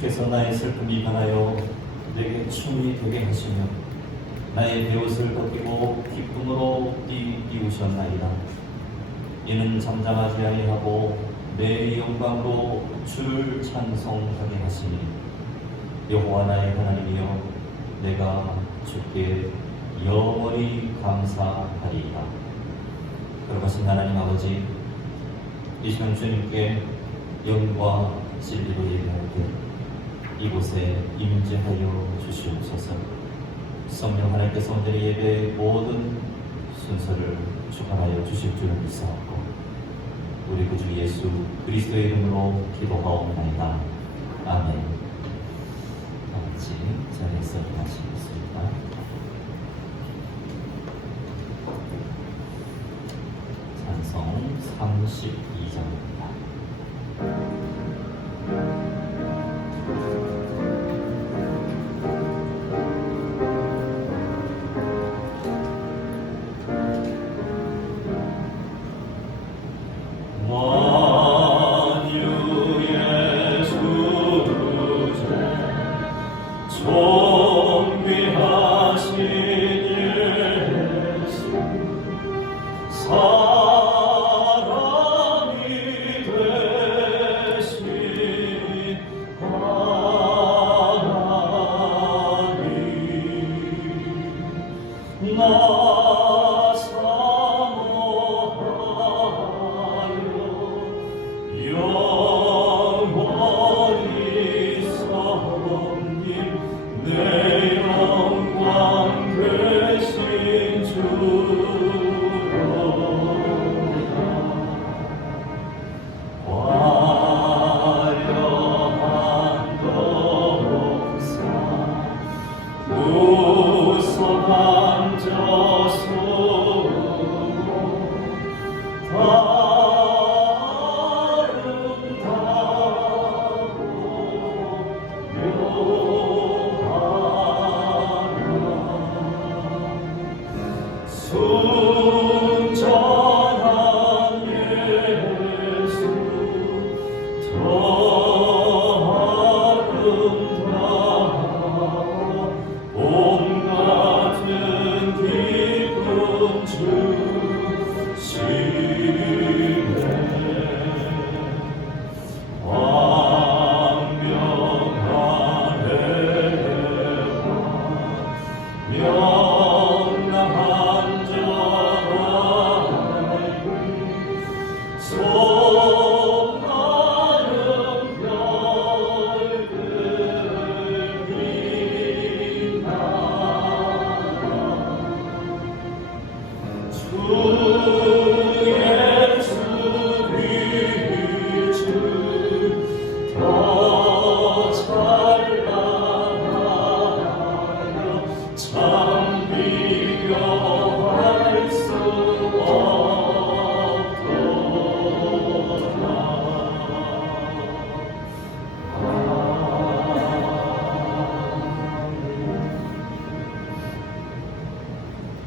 주께서 나의 슬픔이 변하여 내게 춤이 되게 하시며 나의 베옷을 벗기고 기쁨으로 띄우셨나이다. 이는 잠잠하지 아니하고 내 영광으로 주를 찬송하게 하시니 여호와 나의 하나님이여 내가 주께 영원히 감사하리이다. 그러하신 하나님 아버지, 이 시간 주님께 영과 진리로 예배할 때 이곳에 임재하여 주시옵소서. 성령 하나님께서 오늘 예배의 모든 순서를 주관하여 주실 줄을 믿사옵고 우리 구주 예수 그리스도의 이름으로 기도하옵나이다. 아멘. 같이 자리에서 일어나시겠습니다. 찬송 32장입니다.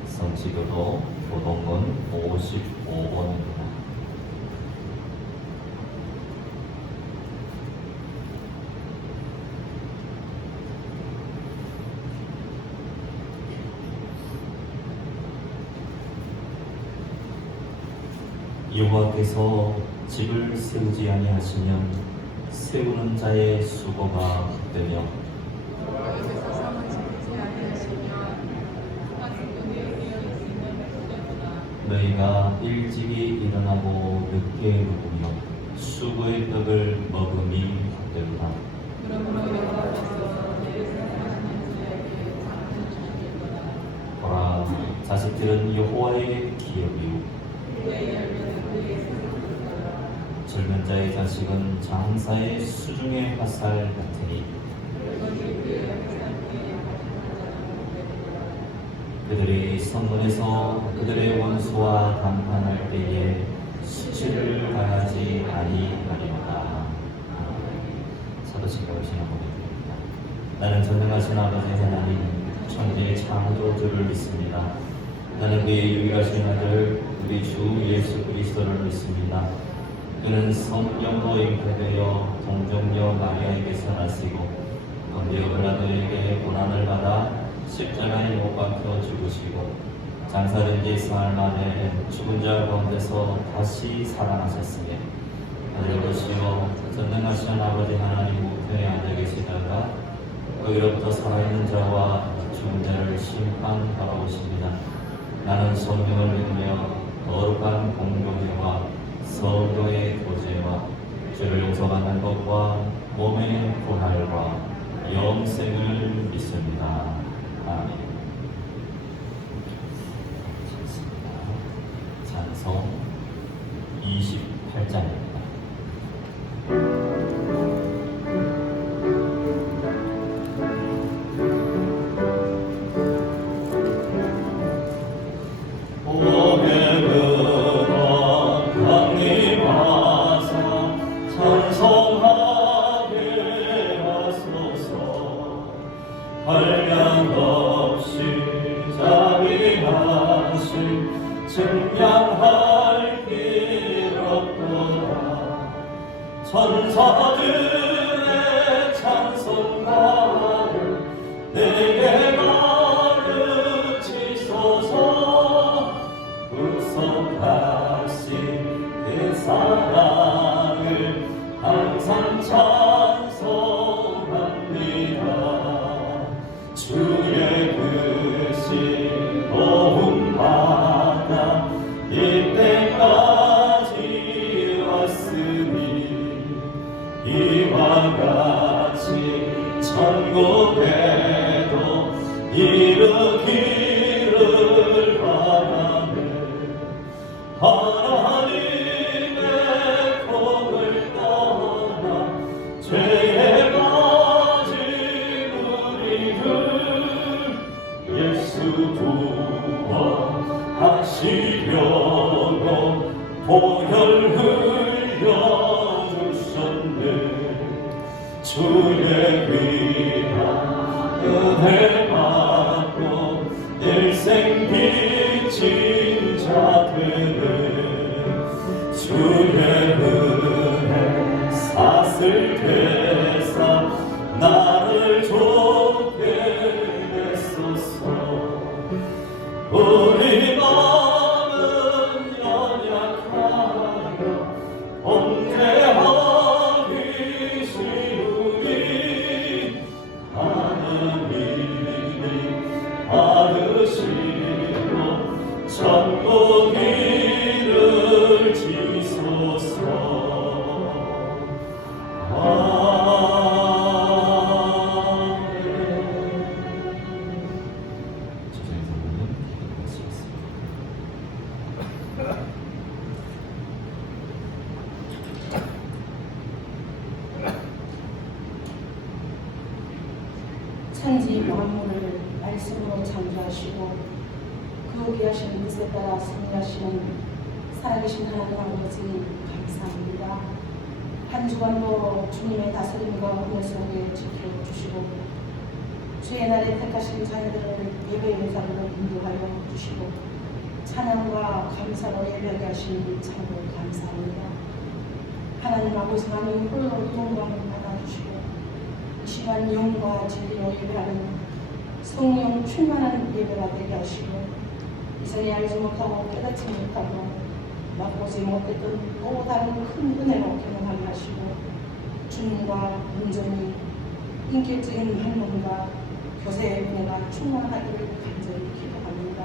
성지교도 교동문 55번입니다. 여호와께서 집을 세우지 아니하시면 세우는 자의 수고가 헛되며 너희가 일찍이 일어나고 늦게 누우며 수고의 떡을 먹음이 헛되도다. 보라, 자식들은 여호와의 기업이요 젊은 자의 자식은 장사의 수중의 화살 같으니 그들이 성문에서 그들의 원수와 담판할 때에 수치를 당하지 아니하리로다. 사도신경 신앙고백입니다. 나는 전능하신 아버지 하나님 천지의 창조주를 믿습니다. 나는 그의 유일하신 아들 우리 주 예수 그리스도를 믿습니다. 그는 성령으로 잉태되어 동정녀 마리아에게서 나시고 본디오 빌라도에게 고난을 받아 십자가에 못 박혀 죽으시고 장사된 지 사흘 만에 죽은 자 가운데서 다시 살아나셨으며 하늘에 보시어 전능하신 아버지 하나님 우편에 앉아 계시다가 거기로부터 살아있는 자와 죽은 자를 심판하러 오십니다. 나는 성령을 믿으며 거룩한 공동체와 성도의 교제와 죄를 용서받는 것과 몸의 부활과 영생을 믿습니다. 아멘. 찬송 28장입니다. 증량할 길 없도다. 천사들의 찬송가를 내게 가르치소서. 구속하신 그 사랑을 항상 찬송합니다. 주의 크신 도움받아 이때까지 왔으니 이와 같이 천국에도 이르기를 바라네. 하나님의 복을 떠나 죄에 빠진 우리들 예수 구원하시려고 보혈 흘려주셨네. 주의 귀한 은혜 받고 일생 빚진 자들은 주의 은혜 사슬 되사 나를 좋게 했소서. 우리 마음은 연약하여 언제하기 쉬우니 하느님이 받으시고 천국 길을 지소서. 천지 만물을 말씀으로 창조하시고 그 귀하신 뜻에 따라 승리하시는 살아계신 하나님 아버지 감사합니다. 한 주간도 주님의 다스림과 은혜 속에 지켜주시고 주의 날에 택하신 자녀들을 예배의 행사로 인도하여 주시고 찬양과 감사로 예배하게 하신 참으로 감사합니다. 하나님 아버지 하나님 홀로 영광을 받아주시고 이 시간 영과 진리로 예배하는 성령 충만한 예배가 되게 하시고 이전에 알지 못하고 깨닫지 못하고 맛보지 못했던 또 다른 큰 은혜로 경험하게 하시고 주님과 온전히 인격적인 활동과 교세의 은혜가 충만하기를 간절히 기도합니다.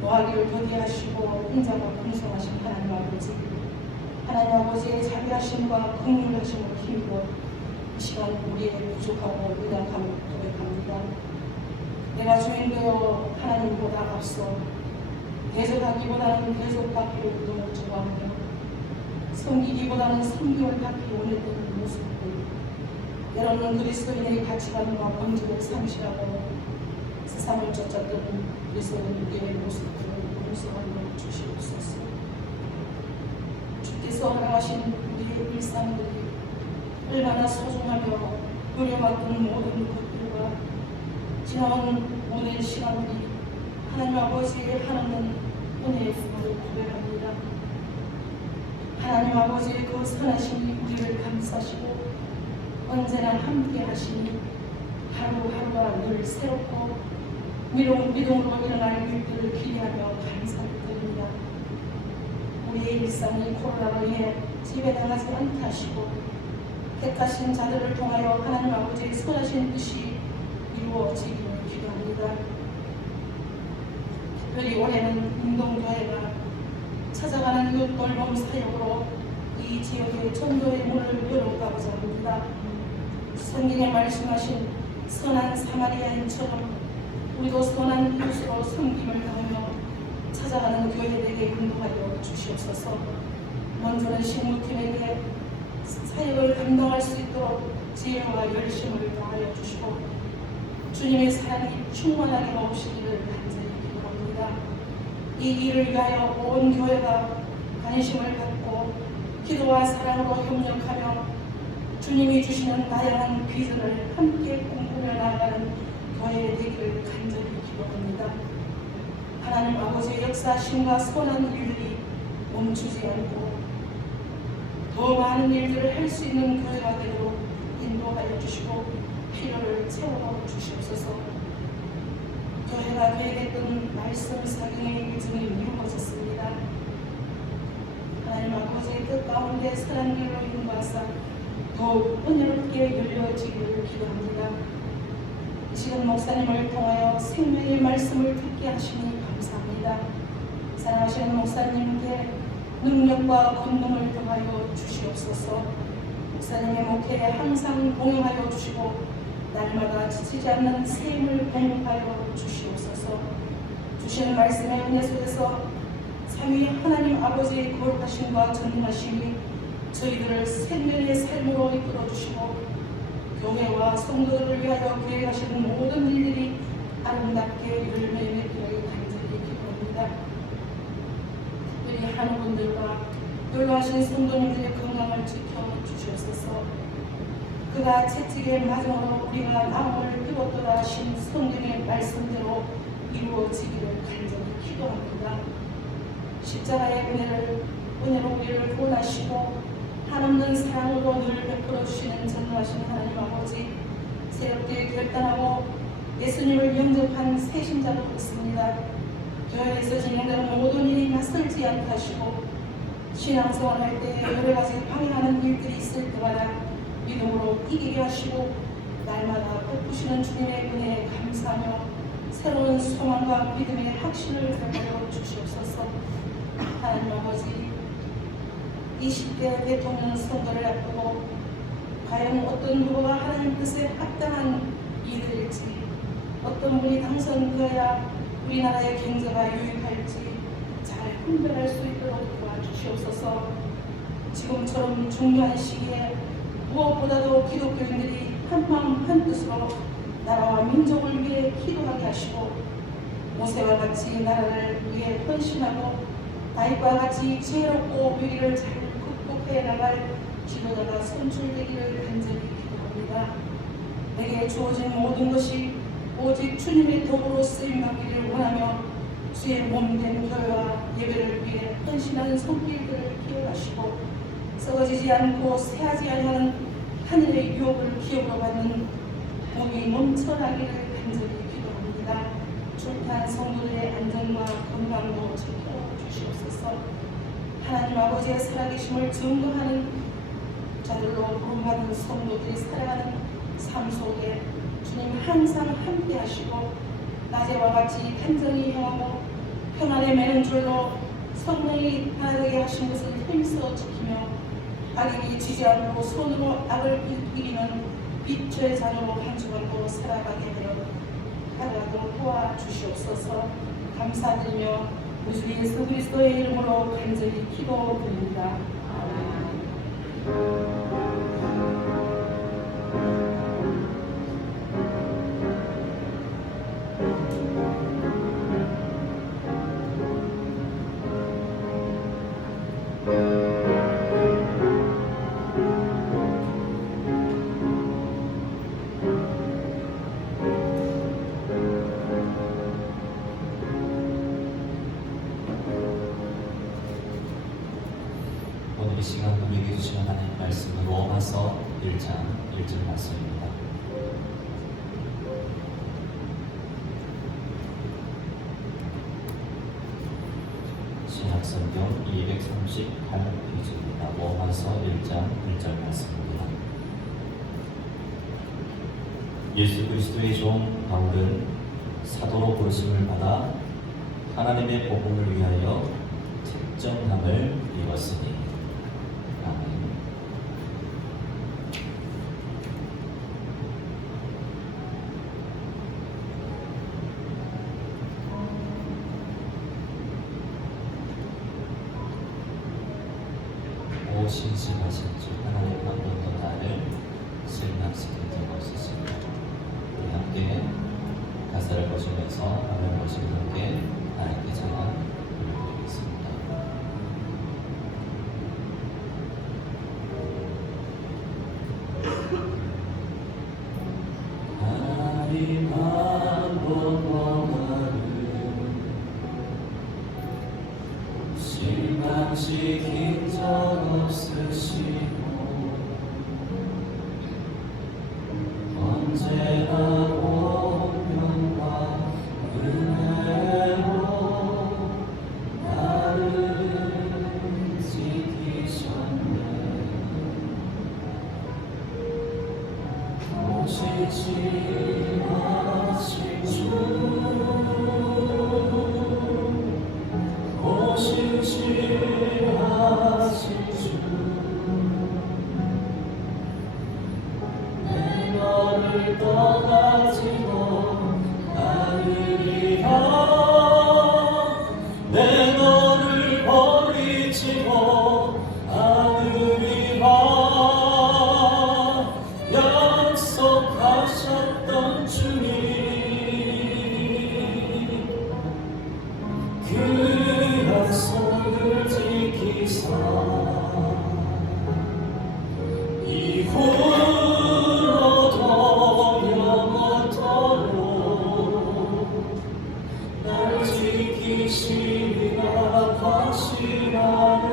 노하기를 더디하시고 인자가 풍성하신 하나님 아버지, 하나님 아버지의 자비하심과 긍휼하심을 힘입어 이 시간 우리의 부족하고 연약함을 고백합니다. 내가 주인되어 하나님보다 앞서 대접하기보다는 대접받기를 요구하며 섬기기보다는 섬김을 받기 원했던 모습들, 여러분은 그리스도인의 가치관과 본질을 상실하고 세상을 쫓았던 그리스도인의 모습들을 용서하여 주시옵소서. 주께서 허락하신 우리의 일상들이 얼마나 소중하며 누려왔던 모든 것들과 지나온 모든 시간들이 하나님 아버지의 하나님 은혜의 품을 고백합니다. 하나님 아버지의 그 선하심이 우리를 감싸시고 언제나 함께 하시니 하루하루가 늘 새롭고 믿음으로 일어날 일들을 기대하며 감사드립니다. 우리의 일상이 코로나로 인해 지배당하지 않게 하시고 택하신 자들을 통하여 하나님 아버지의 선하신 뜻이 이루어지기를 기도합니다. 특별히 올해는 운동교회가 찾아가는 그 돌봄 사역으로 이 지역의 전도의 문을 열어가고자 합니다. 성경에 말씀하신 선한 사마리아인처럼 우리도 선한 이웃으로 섬김을 다하며 찾아가는 교회들에게 인도하여 주시옵소서. 먼저는 식무팀에게 사역을 감당할 수 있도록 지혜와 열심을 다하여 주시고 주님의 사랑이 충만하게 넘치기를 간절히 기도합니다. 이 일을 위하여 온 교회가 관심을 갖고 기도와 사랑으로 협력하며 주님이 주시는 다양한 비전을 함께 꿈꾸며 나아가는 교회 되기를 간절히 기도합니다. 하나님 아버지의 역사심과 선한 일들이 멈추지 않고 더 많은 일들을 할 수 있는 교회가 되도록 인도하여 주시고 필요를 채워 주시옵소서. 교회가 계획했던 말씀 사경의 일정이 이루어졌습니다. 하나님 아버지의 뜻 가운데 선한 길로 인도하사 더욱 은혜롭게 열려지기를 기도합니다. 지금 목사님을 통하여 생명의 말씀을 듣게 하시니 감사합니다. 사랑하시는 목사님께 능력과 권능을 더하여 주시옵소서. 목사님의 목회에 항상 동행하여 주시고 날마다 지치지 않는 샘을 공급하여 주시옵소서. 주시는 말씀의 은혜 속에서 삼위 하나님 아버지의 거룩하심과 전능하심이 저희들을 생명의 삶으로 이끌어 주시고 교회와 성도들을 위하여 계획하시는 모든 일들이 아름답게 열매 맺기를 간절히 기도합니다. 특별히 한우분들과 연로하신 성도님들의 건강을 지켜주시옵소서. 그가 채찍의 마정으로 우리가 나음을 입었도다 하신 성경의 말씀대로 이루어지기를 간절히 기도합니다. 십자가의 은혜로 우리를 구원하시고 한없는 사랑으로 늘 베풀어 주시는 전능하신 하나님 아버지, 새롭게 결단하고 예수님을 영접한 새 신자로 있습니다. 교회에서 진행되는 모든 일이 낯설지 않게 하시고 신앙생활할 때 여러 가지 방해하는 일들이 있을 때마다 믿음으로 이기게 하시고 날마다 베푸시는 주님의 은혜에 감사하며 새로운 소망과 믿음의 확신을 베풀어 주시옵소서. 하나님 아버지, 20대 대통령 선거를 앞두고 과연 어떤 후보가 하나님 뜻에 합당한 이들일지, 어떤 분이 당선되어야 우리나라의 경제가 유익할지 잘 분별할 수 있도록 도와주시옵소서. 지금처럼 중요한 시기에 무엇보다도 기독교인들이 한마음 한뜻으로 나라와 민족을 위해 기도하게 하시고 모세와 같이 나라를 위해 헌신하고 다윗과 같이 지혜롭고 위기를 잘 극복해 나갈 지도자가 선출되기를 간절히 기도합니다. 내게 주어진 모든 것이 오직 주님의 도구로 쓰임받기를 원하며 주의 몸된 교회와 예배를 위해 헌신하는 손길들을 기억하시고 썩어지지 않고 새하지 않는 하늘의 유혹을 기억으로 받는 몸이 넘쳐나기를 간절히 기도합니다. 출탄 성도들의 안전과 건강도 지켜주시옵소서. 하나님 아버지의 살아계심을 증거하는 자들로 부름받은 성도들이 살아가는 삶 속에 주님 항상 함께 하시고 낮에와 같이 단정히 행하고 평안에 매는 줄로 성령이 하나되게 하신 것을 힘써 지키며 악인이 지지 않고 손으로 악을 이기는 빛의 자녀로 한 주간도 살아가게 되어 하나도 도와주시옵소서. 감사드리며 우리 주 예수 그리스도의 이름으로 간절히 기도드립니다. 이 시간 우리에게 주신 하나님 말씀은 로마서 1장 1절 말씀입니다. 신약성경 238페이지입니다. 로마서 1장 1절 말씀입니다. 예수 그리스도의 종 바울은 사도로 부르심을 받아 하나님의 복음을 위하여 특정함을 입었으니. 아멘. 오 신실하신 주 하나님 한 번도 나를 실망시킨 적 없으십니다. 우리 함께 가사를 보시면서 하나님 보시는 함께 하나님께 찬양 올려드리겠습니다. 하나님 한 번도 나를 실망시킨 적 없으시고 언제나 공평과 은혜로 나를 지키셨네. 오시지 마신 주, 오시지 마신 주, 내 너를 떠나지도 않으리라. 내 너를 버리지도 않으리라. 약속하셨던 주님, 그 약속을 지키사 이후로도 영원토록 날 지키시리라 확실하네.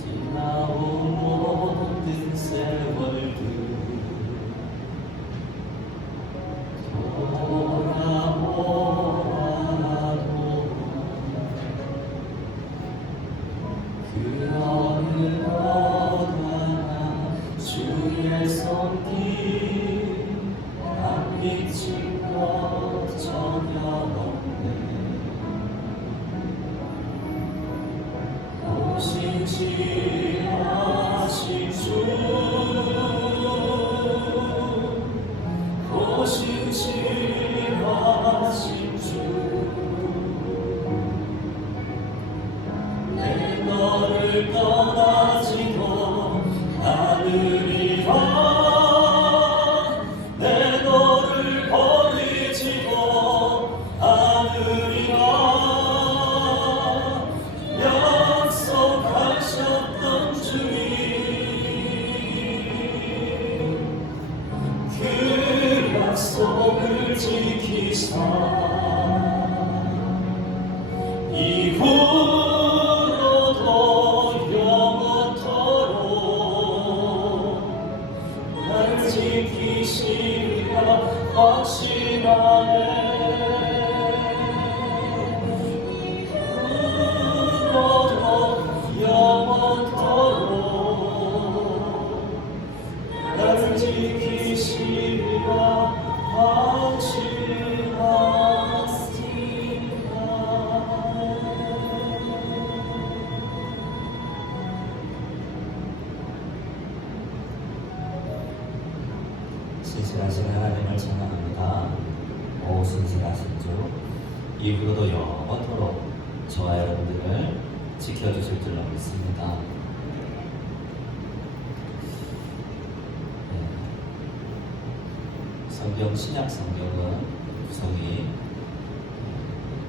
지나온 모든 세월들 돌아보아도 그 어느 하나 주의 손길 안 미친 것 전혀 없네. 오시지 마신 주, 오시지 마신 주, 내 너를 떠나지도 않으리라. 내 너를 버리지도 않으리라. 약속하셨던 주님, 그 약속을 지키사 이후로도 영원토록 날 지키시리라 확신하네. 영원토록 나를 지키시리라 확신하네. 신실하신 하나님을 찬양합니다. 오 신실하신 주, 이후로도 영원토록 저와 여러분들을 지켜주실 줄로 믿습니다. 성경, 신약 성경은 구성이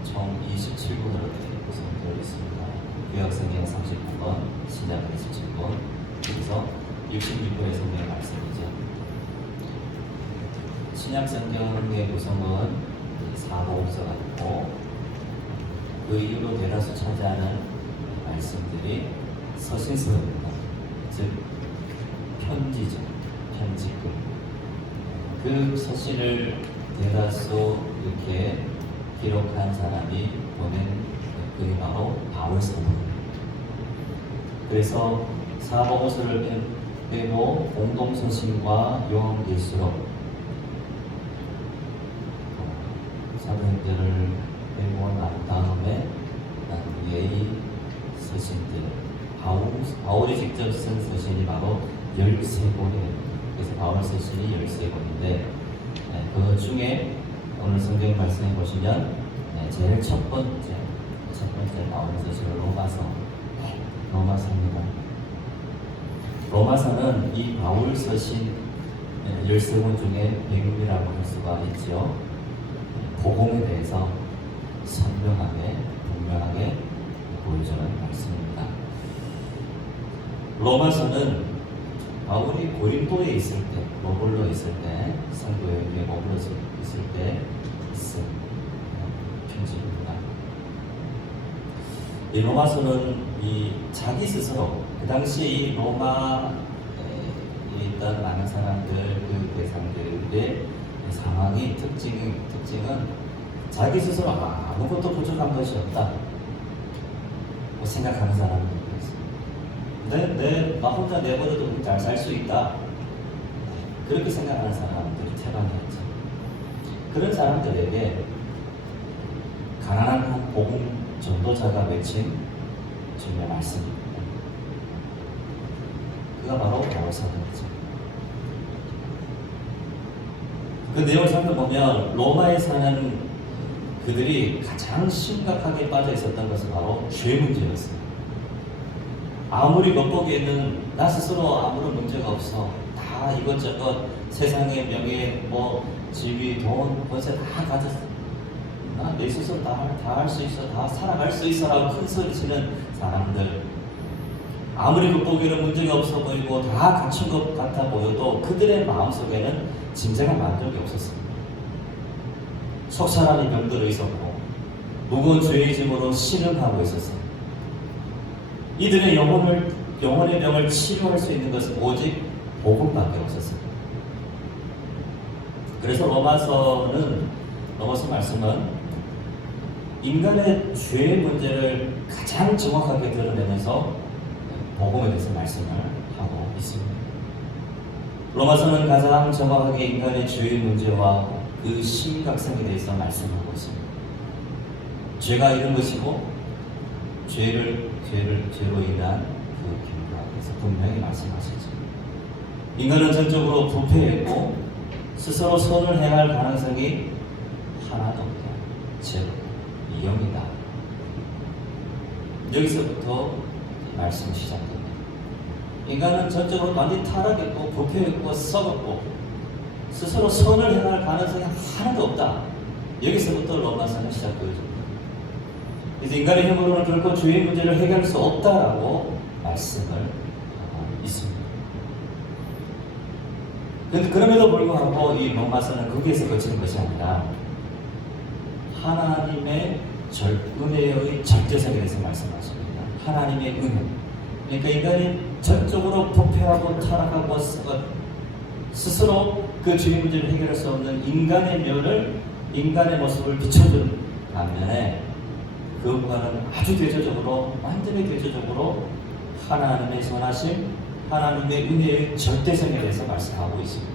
총 27권으로 구성되어 있습니다. 구약성경 39권, 신약 27권, 그래서 66권의 성경 말씀이죠. 신약 성경의 구성은 사복음서가 있고 그 이후로 대다수 차지하는 말씀들이 서신서입니다. 즉 편지죠. 편지글. 그 서신을 대다수 이렇게 기록한 사람이 보낸 그게 바로 바울서입니다. 그래서 사복음서를 빼고 공동서신과 요한계시록 사도행전을 빼고 난 다음에 위의 서신들 바울이 직접 쓴 서신이 바로 13권이에요. 그래서 바울 서신이 13권인데 그 중에 오늘 성경 말씀해 보시면 제일 첫 번째 바울 서신은 로마서입니다. 로마서는 이 바울 서신 13권 중에 배경이라고 할 수가 있죠. 복음에 대해서 선명하게 분명하게 보여주는 말씀입니다. 로마서는 바울이 고린도에 있을 때, 머물러 있을 때, 성도에게 머물러 있을 때 쓴 편지입니다. 이 로마서는 이 자기 스스로 그 당시 이 로마에 있던 많은 사람들, 그 대상들의 상황이 특징은 자기 스스로 아무것도 부족한 것이 없다 생각하는 사람들이 있어요. 나 혼자 내버려도 잘 살 수 있다. 그렇게 생각하는 사람들이 태반이었죠. 그런 사람들에게 가난한 한 복음 전도자가 외친 주님의 말씀입니다. 그가 바로 바울 사도이죠. 그 내용을 살펴보면 로마에 사는 그들이 가장 심각하게 빠져 있었던 것은 바로 죄 문제였습니다. 아무리 겉보기에는 나 스스로 아무런 문제가 없어. 다 이것저것 세상의 명예, 지위, 돈, 권세 다 가졌어. 나 내 스스로 다 할 수 있어. 다 살아갈 수 있어. 라고 큰 소리 치는 사람들. 아무리 겉보기에는 문제가 없어 보이고 다 갖춘 것 같아 보여도 그들의 마음속에는 진정한 만족이 없었습니다. 속사람이 병들어 있었고 무거운 죄의 짐으로 신음하고 있었어요. 이들의 영혼의 병을 치료할 수 있는 것은 오직 복음밖에 없었습니다. 그래서 로마서 말씀은 인간의 죄의 문제를 가장 정확하게 드러내면서 복음에 대해서 말씀을 하고 있습니다. 로마서는 가장 정확하게 인간의 죄의 문제와 그 심각성에 대해서 말씀하고 있습니다. 죄가 이런 것이고 죄로 인한 그 결과에 대해서 분명히 말씀하시죠. 인간은 전적으로 부패했고 스스로 선을 행할 가능성이 하나도 없다. 즉 영이다. 여기서부터 말씀이 시작됩니다. 인간은 전적으로 완전히 타락했고 부패했고 썩었고 스스로 선을 행할 가능성이 하나도 없다. 여기서부터 로마서는 시작되어집니다. 그래서 인간의 힘으로는 결코 죄의 문제를 해결할 수 없다라고 말씀을 하고 있습니다. 그런데 그럼에도 불구하고 이 로마서는 거기에서 그치는 것이 아니라 하나님의 은혜의 절대성에 대해서 말씀하십니다. 하나님의 은혜. 그러니까 인간이 전적으로 부패하고 타락하고 스스로 그 죄의 문제를 해결할 수 없는 인간의 모습을 비춰준 반면에 그것과는 아주 완전히 대조적으로 하나님의 선하심, 하나님의 은혜의 절대성에 대해서 말씀하고 있습니다.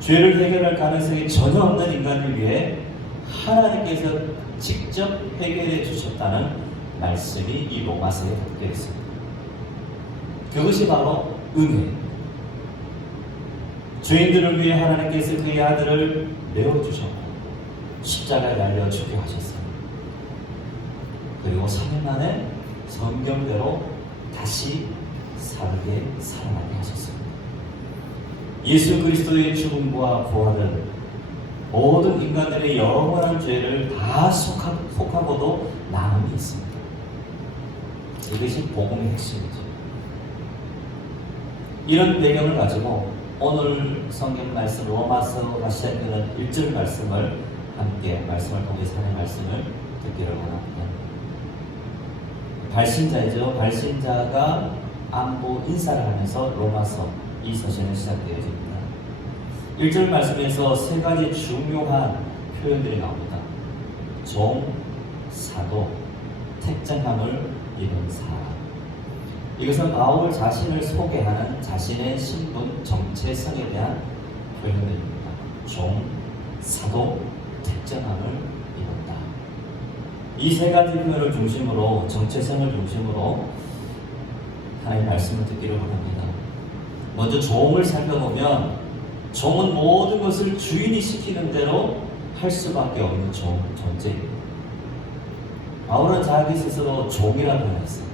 죄를 해결할 가능성이 전혀 없는 인간을 위해 하나님께서 직접 해결해 주셨다는 말씀이 이 로마서에 담겨 있습니다. 그것이 바로 은혜. 죄인들을 위해 하나님께서 그의 아들을 내어주셨고 십자가에 달려 죽게 하셨습니다. 그리고 3일 만에 성경대로 다시 살아나게 하셨습니다. 예수 그리스도의 죽음과 부활은 모든 인간들의 영원한 죄를 다 속하고도 나눔이 있습니다. 이것이 복음의 핵심이죠. 이런 배경을 가지고 오늘 성경 말씀 로마서가 시작되는 1절 말씀을 함께 말씀을 통해서 하나님의 말씀을 듣기를 원합니다. 발신자이죠. 발신자가 안부 인사를 하면서 로마서 이 서신은 시작되어집니다. 1절 말씀에서 세 가지 중요한 표현들이 나옵니다. 종, 사도, 택정함을 입은 사람. 이것은 바울 자신을 소개하는 자신의 신분, 정체성에 대한 표현들입니다. 종, 사도, 택정함을 입었다. 이 세 가지 표현을 중심으로, 정체성을 중심으로 하나님의 말씀을 듣기를 원합니다. 먼저 종을 살펴보면 종은 모든 것을 주인이 시키는 대로 할 수밖에 없는 존재입니다. 바울은 자기 스스로 종이라고 했어요.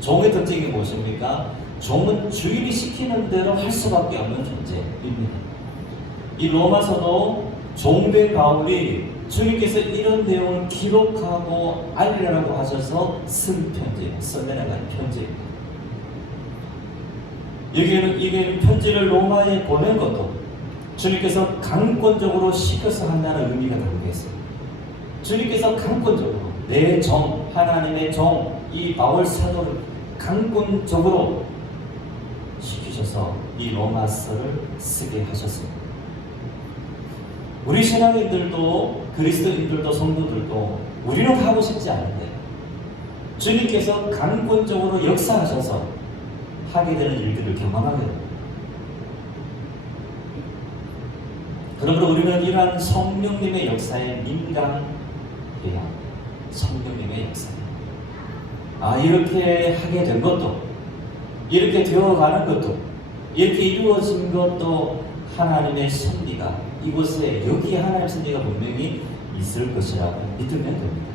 종의 특징이 무엇입니까? 종은 주인이 시키는 대로 할 수밖에 없는 존재입니다. 이 로마서도 종된 바울이 주님께서 이런 내용을 기록하고 알리라고 하셔서 쓴 편지예요. 써내려간 편지입니다. 여기에는 편지를 로마에 보낸 것도 주님께서 강권적으로 시켜서 한다는 의미가 담겨 있어요. 주님께서 강권적으로 내 종, 하나님의 종, 이 바울 사도를 강권적으로 시키셔서 이 로마서를 쓰게 하셨습니다. 우리 신앙인들도 그리스도인들도 성도들도 우리는 하고 싶지 않은데 주님께서 강권적으로 역사하셔서 하게 되는 일들을 경험하게 됩니다. 그러므로 우리는 이러한 성령님의 역사에 민감해야 합니다. 성령님의 역사에. 이렇게 하게 된 것도, 이렇게 되어가는 것도, 이렇게 이루어진 것도 하나님의 섭리가, 이곳에 여기에 하나님의 섭리가 분명히 있을 것이라고 믿으면 됩니다.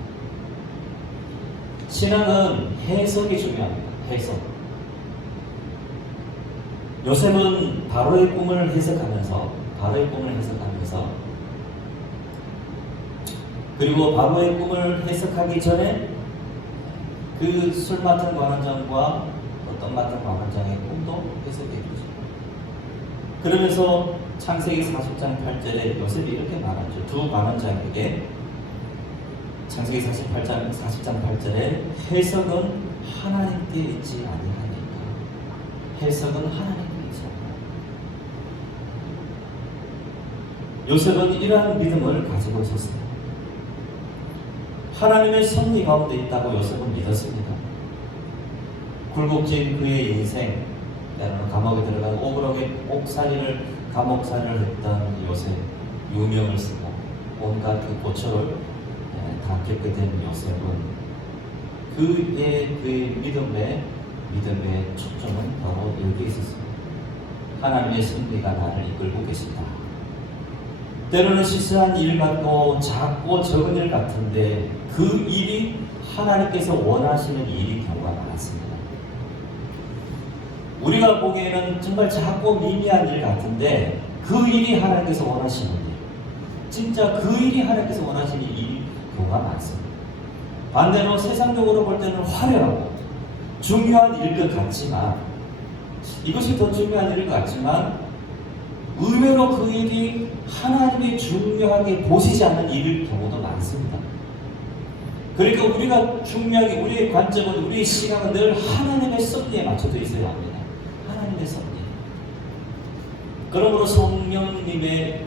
신앙은 해석이 중요합니다. 해석. 요셉은 바로의 꿈을 해석하면서 그리고 바로의 꿈을 해석하기 전에 그 술 맡은 관원장과 떡 맡은 관원장의 꿈도 해석해 주죠. 그러면서 창세기 40장 8절에 요셉이 이렇게 말하죠. 두 관원장에게 창세기 40장 8절에 해석은 하나님께 있지 아니하니까. 해석은 하나님께 있지 아니하니까. 요셉은 이러한 믿음을 가지고 있었습니다. 하나님의 섭리 가운데 있다고 요셉은 믿었습니다. 굴곡진 그의 인생, 때로는 감옥에 들어가고 억울하게 감옥살이를 했던 요셉, 유명을 쓰고 온갖 그 고초를 다 겪게 된 요셉은 그의 믿음의 초점은 바로 여기에 있었습니다. 하나님의 섭리가 나를 이끌고 계신다. 때로는 시스한 일 같고 작고 적은 일 같은데 그 일이 하나님께서 원하시는 일인 경우가 많습니다. 우리가 보기에는 정말 작고 미미한 일 같은데 그 일이 하나님께서 원하시는 일, 진짜 그 일이 하나님께서 원하시는 일인 경우가 많습니다. 반대로 세상적으로 볼 때는 화려하고 중요한 일것 같지만, 이것이 더 중요한 일인 것 같지만 의외로 그 일이 하나님이 중요하게 보시지 않는 일일 경우도 많습니다. 그러니까 우리가 중요하게, 우리의 관점은, 우리의 시각은 늘 하나님의 섭리에 맞춰져 있어야 합니다. 하나님의 섭리. 그러므로 성령님의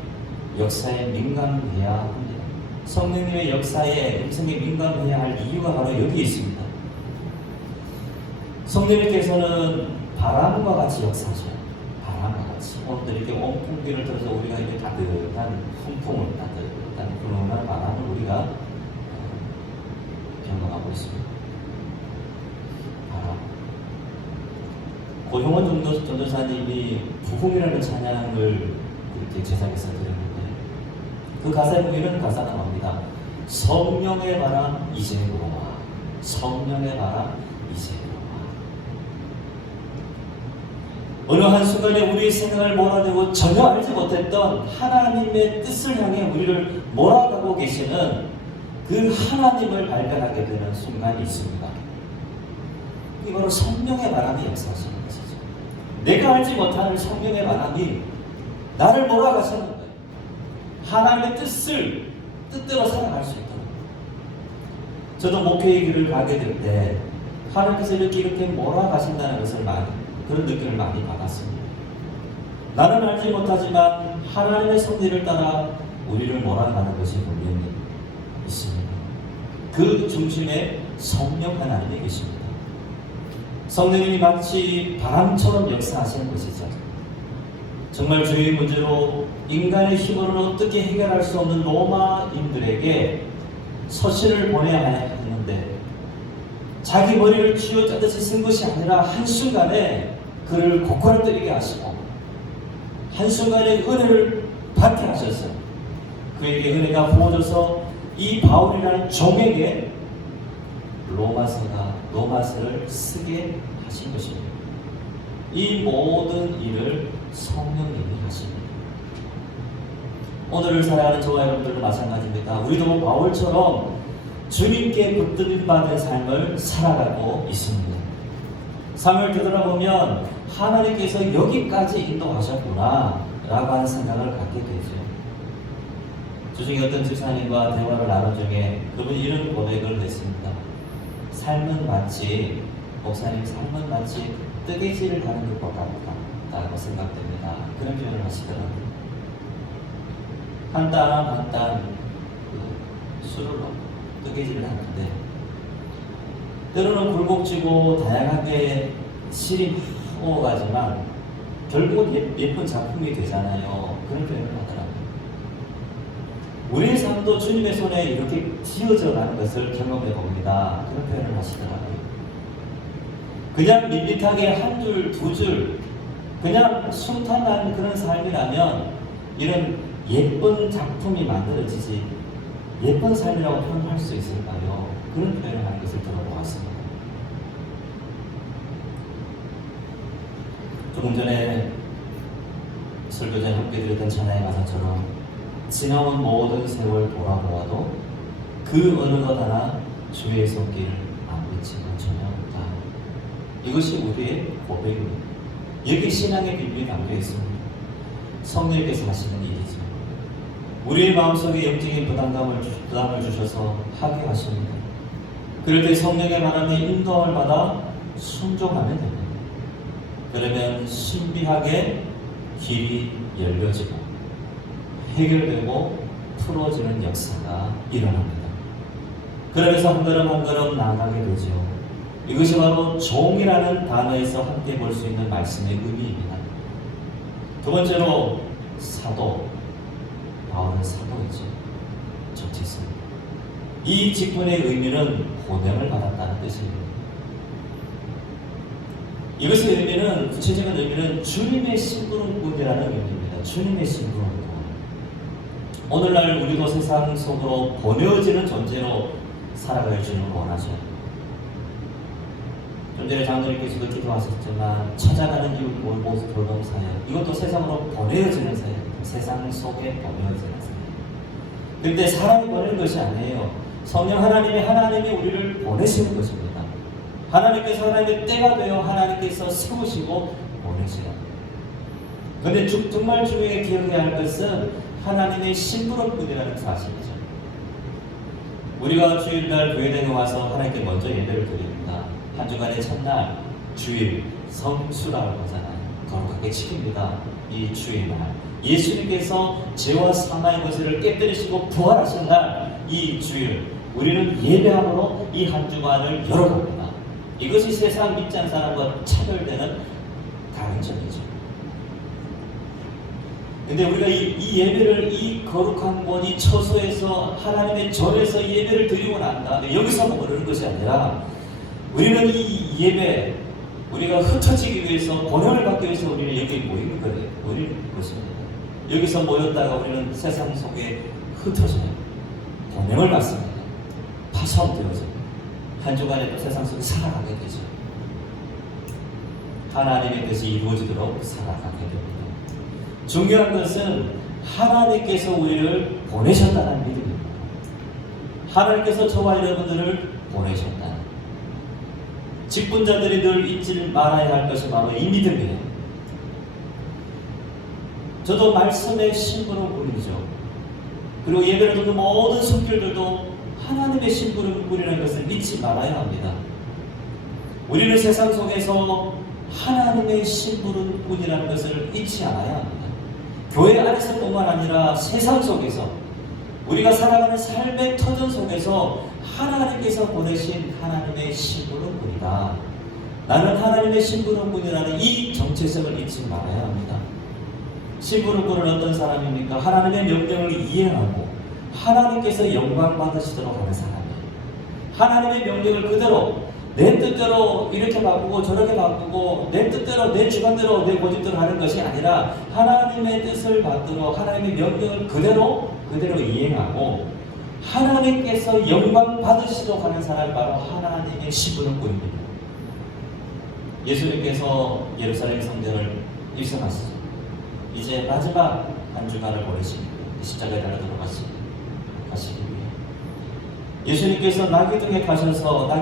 역사에 민감해야 합니다. 성령님의 역사에, 음성에 민감해야 할 이유가 바로 여기 있습니다. 성령님께서는 바람과 같이 역사하셔요. 바람과 같이. 오늘 이렇게 온풍기를 들어서 우리가 이렇게 따뜻한 풍풍을, 따뜻한 불어난 바람을 우리가 경험하고 있습니다. 바람. 고용원 전도사님이 부흥이라는 찬양을 이렇게 제작해서 드렸는데 그 가사에 보면 이런 가사가 나옵니다. 성령의 바람 이제 불어와. 성령의 바람 이제 불어와. 어느 한순간에 우리의 생각을 몰아내고 전혀 알지 못했던 하나님의 뜻을 향해 우리를 몰아가고 계시는 그 하나님을 발견하게 되는 순간이 있습니다. 이게 바로 성령의 바람이 역사하시는 것이죠. 내가 알지 못하는 성령의 바람이 나를 몰아가시는 거예요. 하나님의 뜻대로 살아갈 수 있도록. 저도 목회의 길을 가게 될 때 하나님께서 이렇게 몰아가신다는 것을 그런 느낌을 많이 받았습니다. 나는 알지 못하지만 하나님의 섭리를 따라 우리를 몰아가는 것이 분명히 있습니다. 그 중심에 성령 하나님이 계십니다. 성령님이 마치 바람처럼 역사하시는 것이죠. 정말 주의 문제로 인간의 힘으로는 어떻게 해결할 수 없는 로마인들에게 서신을 보내야 했는데 자기 머리를 쥐어짜듯이 쓴 것이 아니라 한순간에 그를 고꾸라뜨리게 하시고 한순간에 은혜를 받게 하셨어요. 그에게 은혜가 부어져서 이 바울이라는 종에게 로마서를 쓰게 하신 것입니다. 이 모든 일을 성령님이 하십니다. 오늘을 살아가는 저와 여러분들도 마찬가지입니다. 우리도 바울처럼 주님께 붙들림 받은 삶을 살아가고 있습니다. 삶을 되돌아보면 하나님께서 여기까지 인도하셨구나 라고 하는 생각을 갖게 되죠. 주중에 어떤 집사님과 대화를 나눈 중에 그분이 이런 고백을 했습니다. 목사님 삶은 마치 뜨개질을 하는 것과 같다고 생각됩니다. 그런 표현을 하시더라고요. 한 땀 한 땀 수로로 뜨개질을 하는데 때로는 굴곡지고 다양하게 실이 오가지만 결국은 예쁜 작품이 되잖아요. 그런 표현을 하더라고요. 우리의 삶도 주님의 손에 이렇게 지어져 가는 것을 경험해 봅니다. 그런 표현을 하시더라고요. 그냥 밋밋하게 한 줄, 두 줄, 그냥 순탄한 그런 삶이라면 이런 예쁜 작품이 만들어지지 예쁜 삶이라고 표현할 수 있을까요? 그런 표현을 하는 것을 들어보았습니다. 조금 전에 설교전에 함께 드렸던 찬양의 가사처럼 지나온 모든 세월 돌아보아도 그 어느 것 하나 주의 손길 안 미치는 전혀 없다. 이것이 우리의 고백입니다. 여기 신앙의 비밀이 담겨 있습니다. 성령께서 하시는 일이죠. 우리의 마음속에 영적인 부담을 주셔서 하게 하십니다. 그럴 때 성령의 바람에 인도함을 받아 순종하면 됩니다. 그러면 신비하게 길이 열려지고 해결되고 풀어지는 역사가 일어납니다. 그러면서 한 걸음 한 걸음 나아가게 되죠. 이것이 바로 종이라는 단어에서 함께 볼 수 있는 말씀의 의미입니다. 두 번째로 사도, 바울은 사도이죠. 정치습니다. 이 직분의 의미는 호명을 받았다는 뜻입니다. 이것의 의미는, 구체적인 의미는 주님의 심부름꾼이라는 의미입니다. 주님의 심부름꾼. 오늘날 우리도 세상 속으로 보내어지는 존재로 살아갈 줄을 원하셔요. 좀 전에 장로님께서도 기도하셨지만 찾아가는 이웃 몰고 교동 사역, 이것도 세상으로 보내어지는 사역입니다. 세상 속에 보내어지는 사역. 그런데 사람이 보내는 것이 아니에요. 성령 하나님이 우리를 보내시는 것입니다. 하나님께서 하나님의 때가 되어 하나님께서 세우시고 보내시는. 그런데 정말 중요하게 기억해야 할 것은 하나님의 심부름꾼이라는 사실이죠. 우리가 주일날 교회에 와서 하나님께 먼저 예배를 드립니다. 한 주간의 첫날 주일 성수라고 하잖아요. 거룩하게 지킵니다. 이 주일날 예수님께서 죄와 사망의 것을 깨뜨리시고 부활하신 날 이 주일 우리는 예배함으로 이 한 주간을 열어갑니다. 이것이 세상 믿지 않는 사람과 차별되는 다른 점이죠. 근데 우리가 이 예배를 이 거룩한 곳, 이 처소에서 하나님의 절에서 예배를 드리고 난 다음에 여기서 모르는 것이 아니라 우리는 이 예배, 우리가 흩어지기 위해서, 번영을 받기 위해서 우리는 여기 모이는 것입니다. 여기서 모였다가 우리는 세상 속에 흩어져요. 번영을 받습니다. 파손되어져 한 주간에 또 세상 속에 살아가게 되죠. 하나님의 뜻이 이루어지도록 살아가게 됩니다. 중요한 것은 하나님께서 우리를 보내셨다는 믿음입니다. 하나님께서 저와 여러분들을 보내셨다. 직분자들이 늘 잊지 말아야 할 것이 바로 이 믿음이에요. 저도 말씀의 심부름꾼이죠. 그리고 예배를 듣는 모든 성결들도 하나님의 심부름꾼이라는 것을 잊지 말아야 합니다. 우리는 세상 속에서 하나님의 심부름꾼이라는 것을 잊지 않아야 합니다. 교회 안에서뿐만 아니라 세상 속에서 우리가 살아가는 삶의 터전 속에서 하나님께서 보내신 하나님의 심부름꾼이다. 나는 하나님의 심부름꾼이라는 이 정체성을 잊지 말아야 합니다. 심부름꾼은 어떤 사람입니까? 하나님의 명령을 이행하고 하나님께서 영광 받으시도록 하는 사람이에요. 하나님의 명령을 그대로 내 뜻대로 이렇게 바꾸고 저렇게 바꾸고 내 뜻대로 내 주관대로 내 고집대로 하는 것이 아니라 하나님의 뜻을 받들어 하나님의 명령을 그대로 이행하고 하나님께서 영광 받으시도록 하는 사람이 바로 하나님의 심부름꾼입니다. 예수님께서 예루살렘 성전을 입성하시죠. 이제 마지막 한 주간을 보내십니다. 십자가에 달려 들어가시기 위해 예수님께서 나귀 등에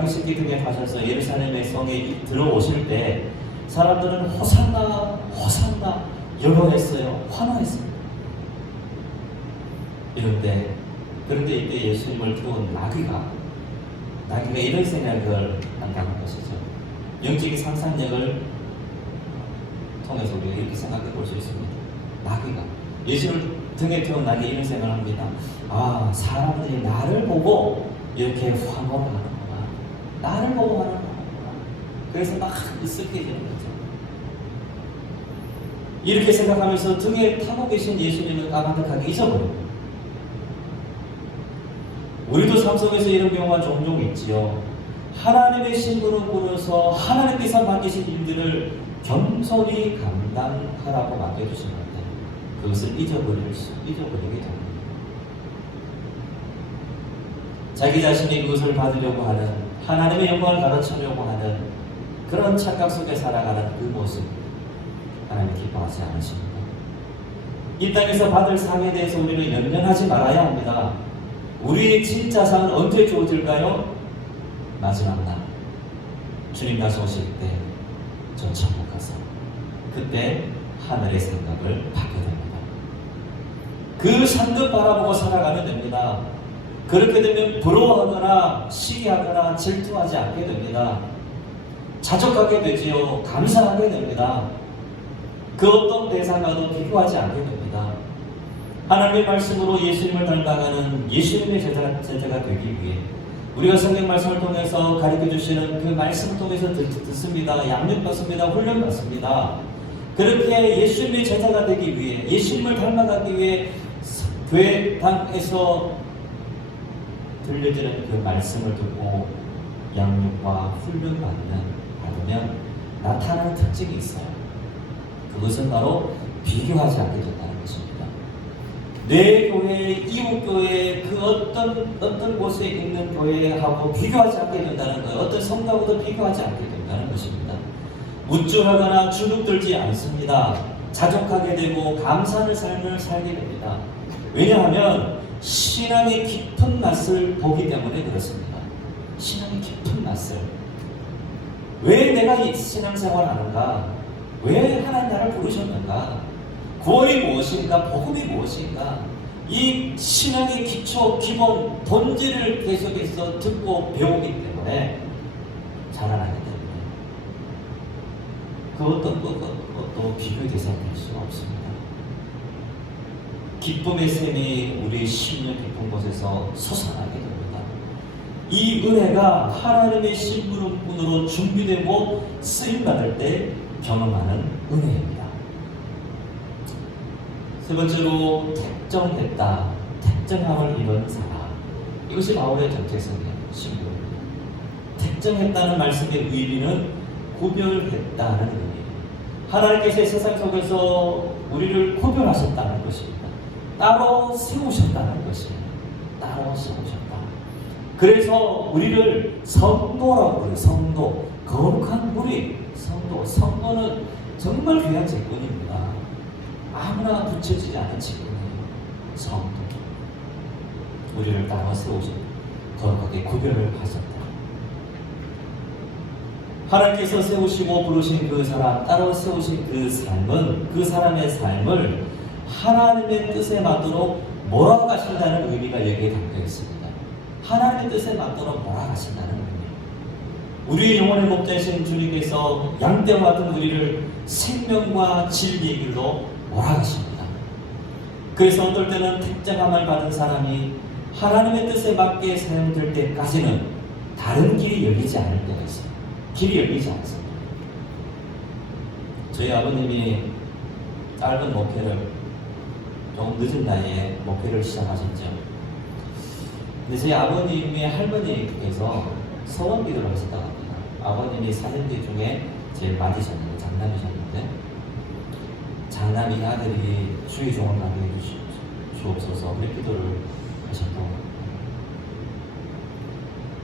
새끼 등에 가셔서 예루살렘의 성에 들어오실 때 사람들은 호산나 호산나 열어했어요. 환호했습니다. 그런데 이때 예수님을 태운 나귀가 이런 생각을 한다는 것이죠. 영적인 상상력을 통해서 우리가 이렇게 생각해 볼 수 있습니다. 나귀가 예수를 등에 태운 나귀 이런 생각을 합니다. 아, 사람들이 나를 보고 이렇게 환호를 하는구나. 나를 보고 환호를 하는구나. 그래서 막 으쓱해지는 거죠. 이렇게 생각하면서 등에 타고 계신 예수님을 까마득하게 잊어버립니다. 우리도 삶 속에서 이런 경우가 종종 있지요. 하나님의 심부름꾼으로서 하나님께서 맡기신 일들을 겸손히 감당하라고 맡겨주시는데 그것을 잊어버리게 됩니다. 자기 자신이 그것을 받으려고 하는 하나님의 영광을 가르치려고 하는 그런 착각 속에 살아가는 그 모습 하나님 기뻐하지 않으십니다. 이 땅에서 받을 상에 대해서 우리는 연연하지 말아야 합니다. 우리의 진짜 상은 언제 주어질까요? 마지막 날 주님 다시 오실 때 저 천국 가서 그때 하늘의 생각을 받게 됩니다. 그 상급 바라보고 살아가면 됩니다. 그렇게 되면 부러워하거나 시기하거나 질투하지 않게 됩니다. 자족하게 되지요. 감사하게 됩니다. 그 어떤 대상과도 비교하지 않게 됩니다. 하나님의 말씀으로 예수님을 닮아가는 예수님의 제자가 되기 위해 우리가 성경 말씀을 통해서 가르쳐 주시는 그 말씀을 통해서 듣습니다. 양육받습니다. 훈련받습니다. 그렇게 예수님의 제자가 되기 위해 예수님을 닮아가기 위해 교회 당에서 들려지는 그 말씀을 듣고 양육과 훈련받으면 나타나는 특징이 있어요. 그것은 바로 비교하지 않게 된다는 것입니다. 내 교회, 이웃 교회, 그 어떤 곳에 있는 교회하고 비교하지 않게 된다는 거예요. 어떤 성가하고도 비교하지 않게 된다는 것입니다. 우쭐하거나 주눅들지 않습니다. 자족하게 되고 감사하는 삶을 살게 됩니다. 왜냐하면 신앙의 깊은 맛을 보기 때문에 그렇습니다. 신앙의 깊은 맛을. 왜 내가 이 신앙생활을 하는가? 왜 하나님 나를 부르셨는가? 구원이 무엇인가? 복음이 무엇인가? 이 신앙의 기초, 기본, 본질을 계속해서 듣고 배우기 때문에 자라나기 때문에 그 어떤 것도 비교의 대상이 될 수가 없습니다. 기쁨의 샘이 우리 심령 깊은 곳에서 솟아나게 됩니다. 이 은혜가 하나님의 심부름꾼으로 준비되고 쓰임받을 때 경험하는 은혜입니다. 세 번째로 택정했다. 택정함을 이룬 사람. 이것이 바울의 정체성이에요. 심부름입니다. 택정했다는 말씀의 의미는 구별했다는 의미예요. 하나님께서 세상 속에서 우리를 구별하셨다는 것입니다. 따로 세우셨다는 것이에요. 따로 세우셨다. 그래서 우리를 성도라고 그래요. 성도. 거룩한 무리. 성도. 성도는 정말 귀한 직분입니다. 아무나 붙여지지 않은 직분이에요. 성도. 우리를 따라 세우신 거룩하게 구별을 하셨다. 하나님께서 세우시고 부르신 그 사람, 따로 세우신 그 삶은 그 사람의 삶을 하나님의 뜻에 맞도록 몰아가신다는 의미가 여기에 담겨 있습니다. 하나님의 뜻에 맞도록 몰아가신다는 의미. 우리의 영혼의 목자이신 주님께서 양떼와 같은 우리를 생명과 진리의 길로 몰아가십니다. 그래서 어떨 때는 특정함을 받은 사람이 하나님의 뜻에 맞게 사용될 때까지는 다른 길이 열리지 않을 때가 있어요. 길이 열리지 않습니다. 저희 아버님이 짧은 목회를 조금 늦은 나이에 목회를 시작하셨죠. 근데 저희 아버님의 할머니께서 서원기도를 하셨다고 합니다. 아버님이 사형제 중에 제일 맞으셨는데 장남이셨는데 장남이 아들이 주의종을 가게 해주옵소서 그렇게 기도를 하셨고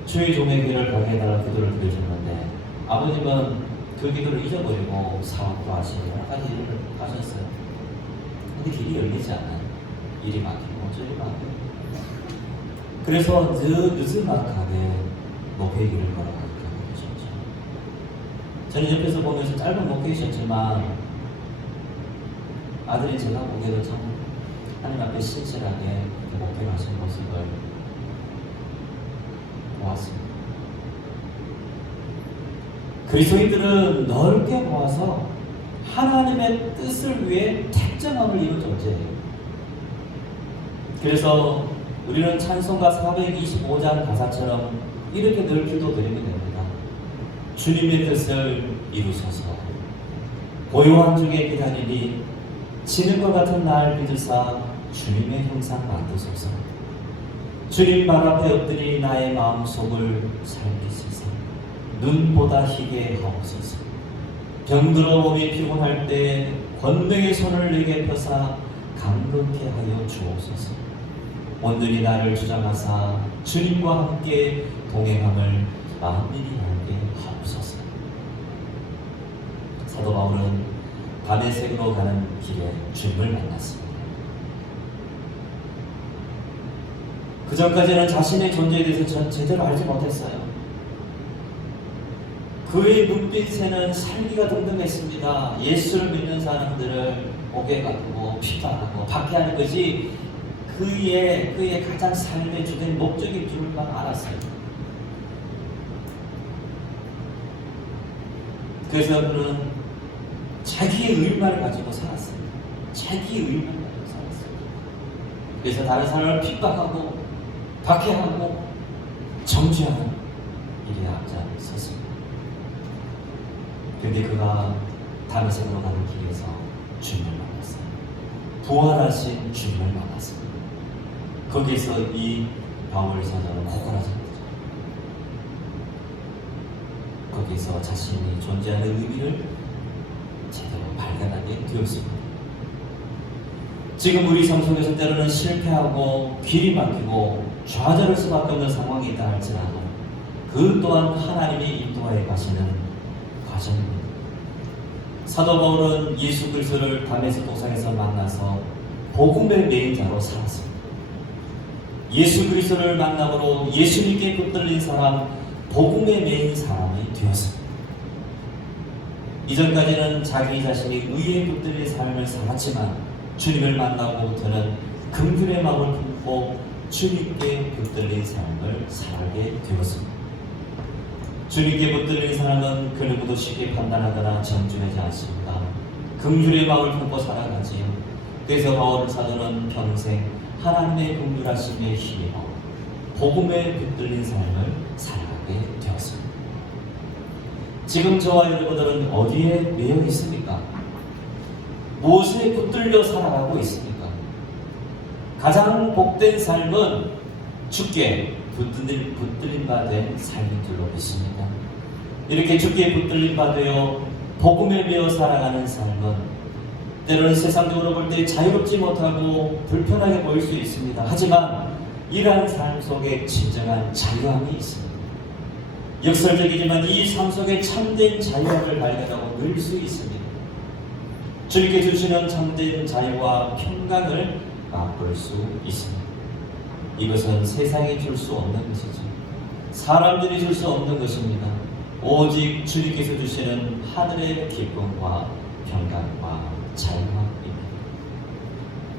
주의종의 길을 가게 해달라 기도를 드리셨는데 아버님은 그 기도를 잊어버리고 사업도 하시고 여러 가지 일을 하셨어요. 근데 길이 열리지 않아요. 일이 막히고 저리 막히고 그래서 늦은막하게 목회 길을 걸어가게 되셨죠. 저는 옆에서 보면서 짧은 목회이셨지만 아들이 제가 보기에도 참 하나님 앞에 신실하게 목회를 하신 모습을 보았습니다. 그리스도인들은 넓게 모아서 하나님의 뜻을 위해 택정함을 이룬 존재예요. 그래서 우리는 찬송가 425장 가사처럼 이렇게 늘 기도드리면 됩니다. 주님의 뜻을 이루소서 고요한 중에 기다리니 지는 것 같은 날 믿으사 주님의 형상 만드소서. 주님 발 앞에 엎드리 나의 마음속을 살피소서. 눈보다 희게 하옵소서. 병들어 몸이 피곤할 때 권능의 손을 내게 펴사 강건케 하여 주옵소서. 온전히 나를 주장하사 주님과 함께 동행함을 만민히 알게 하옵소서. 사도 바울은 다메섹으로 가는 길에 주님을 만났습니다. 그 전까지는 자신의 존재에 대해서 제대로 알지 못했어요. 그의 눈빛에는 살기가 등등했습니다. 예수를 믿는 사람들을 옥에 가두고 핍박하고 박해하는 것이 그의 가장 삶의 주된 목적인 줄만 알았어요. 그래서 그는 자기의 의만을 가지고 살았어요. 자기의 의만을 가지고 살았어요. 그래서 다른 사람을 핍박하고 박해하고 정죄하는 일에 앞장섰습니다. 그런데 그가 다메섹으로 가는 길에서 주님을 만났어요. 부활하신 주님을 만났습니다. 거기에서 이 바울 사도는 고갈하셨죠. 거기서 자신이 존재하는 의미를 제대로 발견하게 되었습니다. 지금 우리 삶 속에서 때로는 실패하고 길이 막히고 좌절할 수밖에 없는 상황이 있다 할지라도 그 또한 하나님이 인도하여 가시는 과정입니다. 사도 바울은 예수 그리스도를 다메섹 도상에서 만나서 복음의 메인자로 살았습니다. 예수 그리스도를 만남으로 예수님께 붙들린 사람, 복음의 메인 사람이 되었습니다. 이전까지는 자기 자신이 의에 붙들린 삶을 살았지만 주님을 만나고부터는 긍휼의 마음을 품고 주님께 붙들린 삶을 살게 되었습니다. 주님께 붙들린 사람은 그 누구도 쉽게 판단하거나 정죄하지 않습니다. 긍휼의 마음을 품고 살아가지요. 그래서 바울 사도는 평생 하나님의 긍휼하심에 힘입어 복음에 붙들린 삶을 살아가게 되었습니다. 지금 저와 여러분들은 어디에 매여 있습니까? 무엇에 붙들려 살아가고 있습니까? 가장 복된 삶은 주께 붙들린 바 된 삶인 줄로 믿습니다. 이렇게 주께 붙들린 바 되어 복음에 매여 살아가는 삶은 때로는 세상적으로 볼 때 자유롭지 못하고 불편하게 보일 수 있습니다. 하지만 이러한 삶 속에 진정한 자유함이 있습니다. 역설적이지만 이 삶 속에 참된 자유함을 발견하고 누릴 수 있습니다. 주님께 주시는 참된 자유와 평강을 맛볼 수 있습니다. 이것은 세상이 줄 수 없는 것이죠. 사람들이 줄 수 없는 것입니다. 오직 주님께서 주시는 하늘의 기쁨과 평강과 자유함입니다.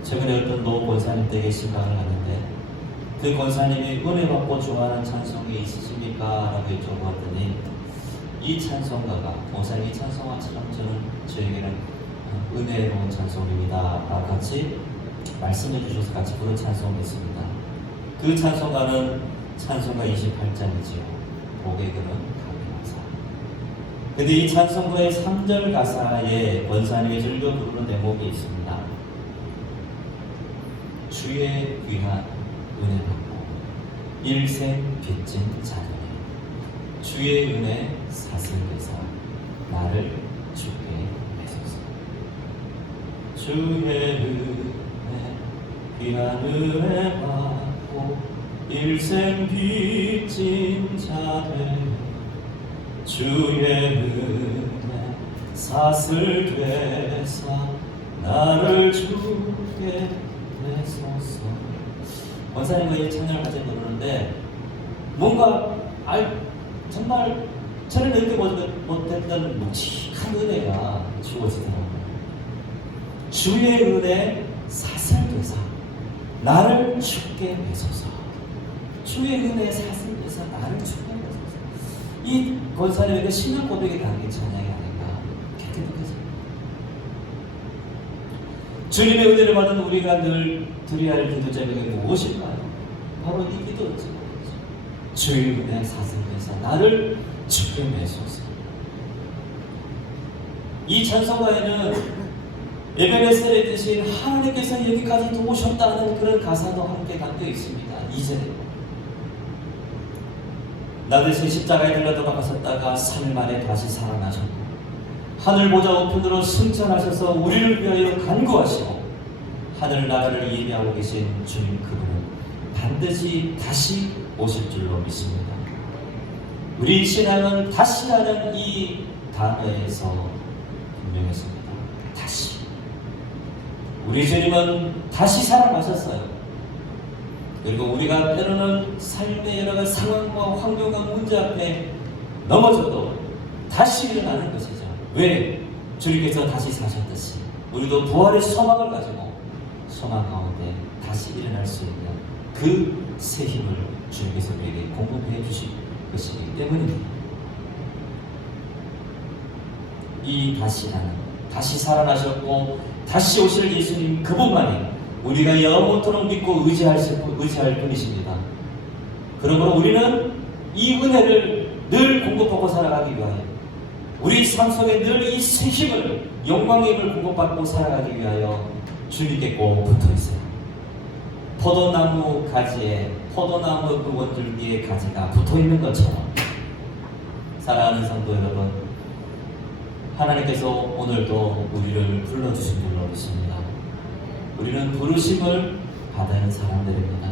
최근에 어떤 노 권사님 댁에 신방을 하는데 그 권사님이 은혜 받고 좋아하는 찬송이 있으십니까? 라고 여쭤보았더니 이 찬송가가 권사님이 찬송가처럼 저에게는 은혜로운 찬송입니다. 같이 말씀해 주셔서 같이 부른 찬송이 있습니다. 그 찬송가는 찬송가 28장이지요. 복의 그는 감사사. 근데 이 찬송가의 3절 가사에 권사님이 즐겨 부르는 대목이 있습니다. 주의 귀한 은혜 받고 일생 빚진 자녀 주의 은혜 사슬에서 나를 주께 내소서. 주의 은혜 귀한 은혜 받고 일생 빚진 자들 주의 은혜 사슬 되사 나를 주께 내소서. 권사님과 이 찬양을 같이 부르는데 뭔가 정말 저는 이렇게 못했던 묵직한 은혜가 주어지더라고요. 주의 은혜 사슬되사 나를 주께 내소서. 주의 은혜 사슬되사 나를 주께 내소서. 이 권사님에게 신앙 고백이 담긴 찬양이 아닌가 그렇게 느껴집니다. 주님의 은혜를 받은 우리가 늘 드려야 할 기도 제목이 무엇일까요? 바로 이 기도죠. 주의 은혜 사슬되사 나를 주께 내소서. 이 찬송가에는 에베레스트의 뜻인 하나님께서 여기까지 도우셨다는 그런 가사도 함께 담겨 있습니다. 2절에 나 대신 십자가에 들려 돌아가셨다가 3일 만에 다시 살아나셨고 하늘 보좌 우편으로 승천하셔서 우리를 위하여 간구하시고 하늘 나라를 예비하고 계신 주님 그분은 반드시 다시 오실 줄로 믿습니다. 우리 신앙은 다시라는 이 단어에서 분명했습니다. 다시. 우리 주님은 다시 살아나셨어요. 그리고 우리가 때로는 삶의 여러 가지 상황과 환경과 문제 앞에 넘어져도 다시 일어나는 것이죠. 왜? 주님께서 다시 사셨듯이 우리도 부활의 소망을 가지고 소망 가운데 다시 일어날 수 있는 그 새 힘을 주님께서 우리에게 공급해 주실 것이기 때문입니다. 이 다시라는 다시 살아나셨고 다시 오실 예수님 그분만이 우리가 영원토록 믿고 의지할 분이십니다. 그러므로 우리는 이 은혜를 늘 공급받고 살아가기 위하여 우리 삶 속에 늘 이 새 힘을 영광의 힘을 공급받고 살아가기 위하여 주님께 꼭 붙어 있어요. 포도나무 가지에 포도나무 그 원줄기에 가지가 붙어 있는 것처럼 사랑하는 성도 여러분, 하나님께서 오늘도 우리를 불러주신 줄로 믿습니다. 우리는 부르심을 받은 사람들입니다.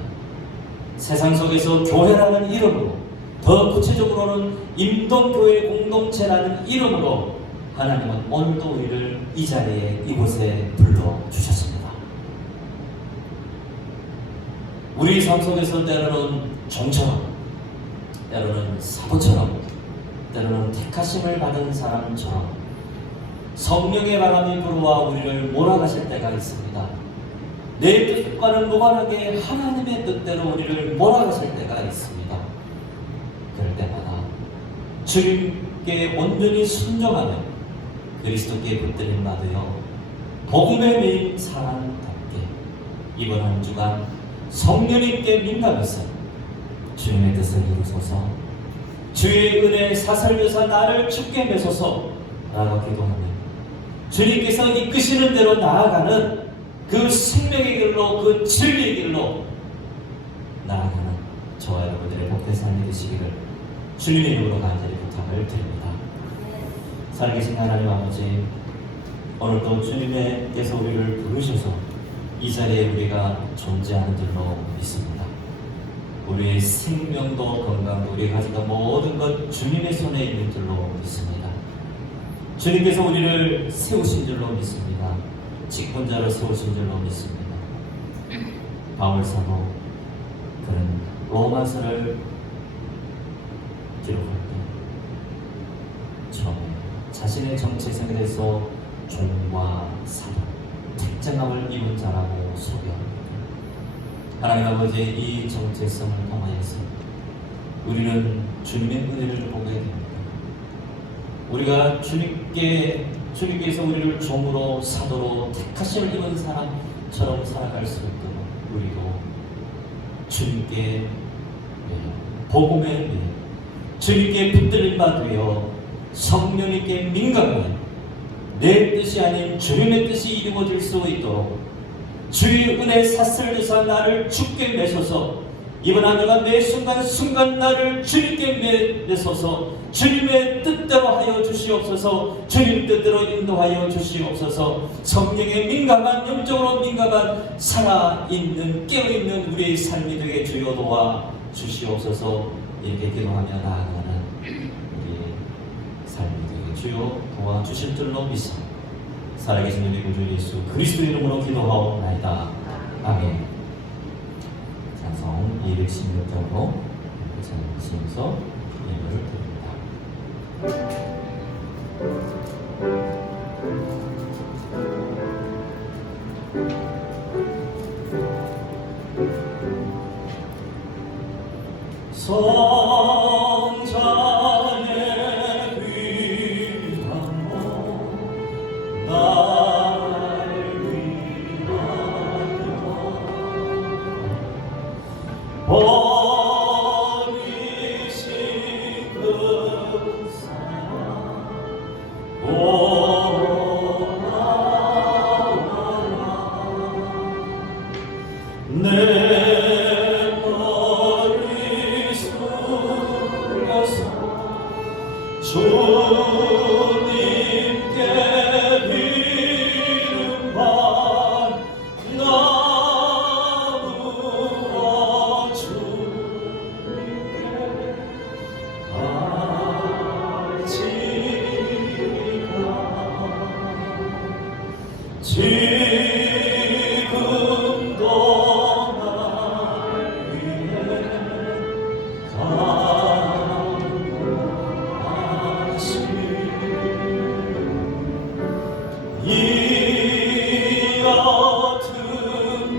세상 속에서 교회라는 이름으로, 더 구체적으로는 임동교회 공동체라는 이름으로 하나님은 오늘도 우리를 이 자리에 이곳에 불러주셨습니다. 우리 삶 속에서 때로는 종처럼, 때로는 사도처럼, 때로는 택하심을 받은 사람처럼 성령의 바람이 불어와 우리를 몰아가실 때가 있습니다. 내 뜻과는 무관하게 하나님의 뜻대로 우리를 몰아가실 때가 있습니다. 그럴 때마다 주님께 온전히 순종하며 그리스도께 붙들림 받으여 복음의 매인 사람답게 이번 한 주간 성령님께 민감해서 주님의 뜻을 이루소서, 주의 은혜 사슬려서 나를 주께 메소서 라고 기도하며 주님께서 이끄시는 대로 나아가는 그 생명의 길로, 그 진리의 길로 나아가는 저와 여러분들의 복된 삶이 되시기를 주님의 이름으로 간절히 부탁을 드립니다. 살아계신 하나님 아버지, 오늘도 주님께서 우리를 부르셔서 이 자리에 우리가 존재하는 줄로 믿습니다. 우리의 생명도 건강도 우리가 가진 모든 것 주님의 손에 있는 줄로 믿습니다. 주님께서 우리를 세우신 줄로 믿습니다. 직분자로 세우신 줄로 믿습니다. 바울 사도 그는 로마서를 기록할 때 처음 자신의 정체성에 대해서 종과 사도, 특정함을 입은 자라고 소개합니다. 하나님 아버지의 이 정체성을 통하여서 우리는 주님의 은혜를 보게 됩니다. 우리가 주님께서 우리를 종으로 사도로 택하심을 입은 사람처럼 살아갈 수 있도록 우리도 주님께 복음에 주님께 붙들림 받으며 성령님께 민감하여 내 뜻이 아닌 주님의 뜻이 이루어질 수 있도록 주의 은혜 사슬에서 나를 주께 매소서 이번 한 주간 매 순간순간 나를 주님께 매소서 주님의 뜻대로 하여 주시옵소서. 주님 뜻대로 인도하여 주시옵소서. 성령에 민감한 영적으로 민감한 살아있는 깨어있는 우리의 삶이 되게 주여 도와 주시옵소서. 이렇게 기도하며 나아가는 우리의 삶이 되게 주여 도와 주실 줄로 믿사 살아계신 우리 구주 예수 그리스도 이름으로 기도하옵나이다. 아멘. 찬송 216장으로 찬송하시면서 예배를 드립니다. 성자의 위함으로 나를 위하여 버리신 그 사랑 내 머리 숙여서 주님께 비름만 나누어 주님께 바치리라. 지금도 날 위해 간구하시 이 옅은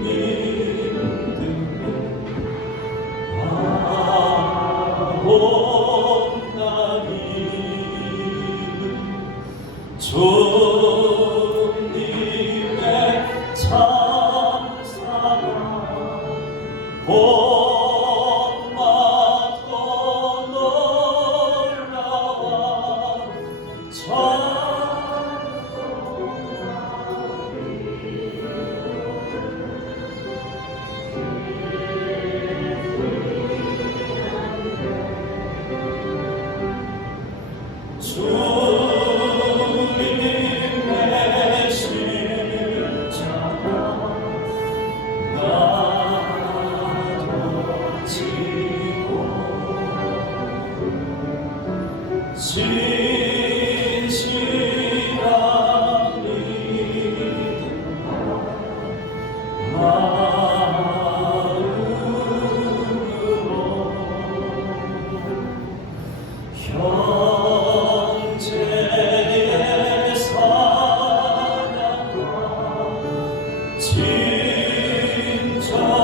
믿음을 아옵나니 주님의 참사랑 본받고 놀라와 주님의 십자가 나도 지고 진실한 믿음과 마음으로 형제의 사랑과 진정한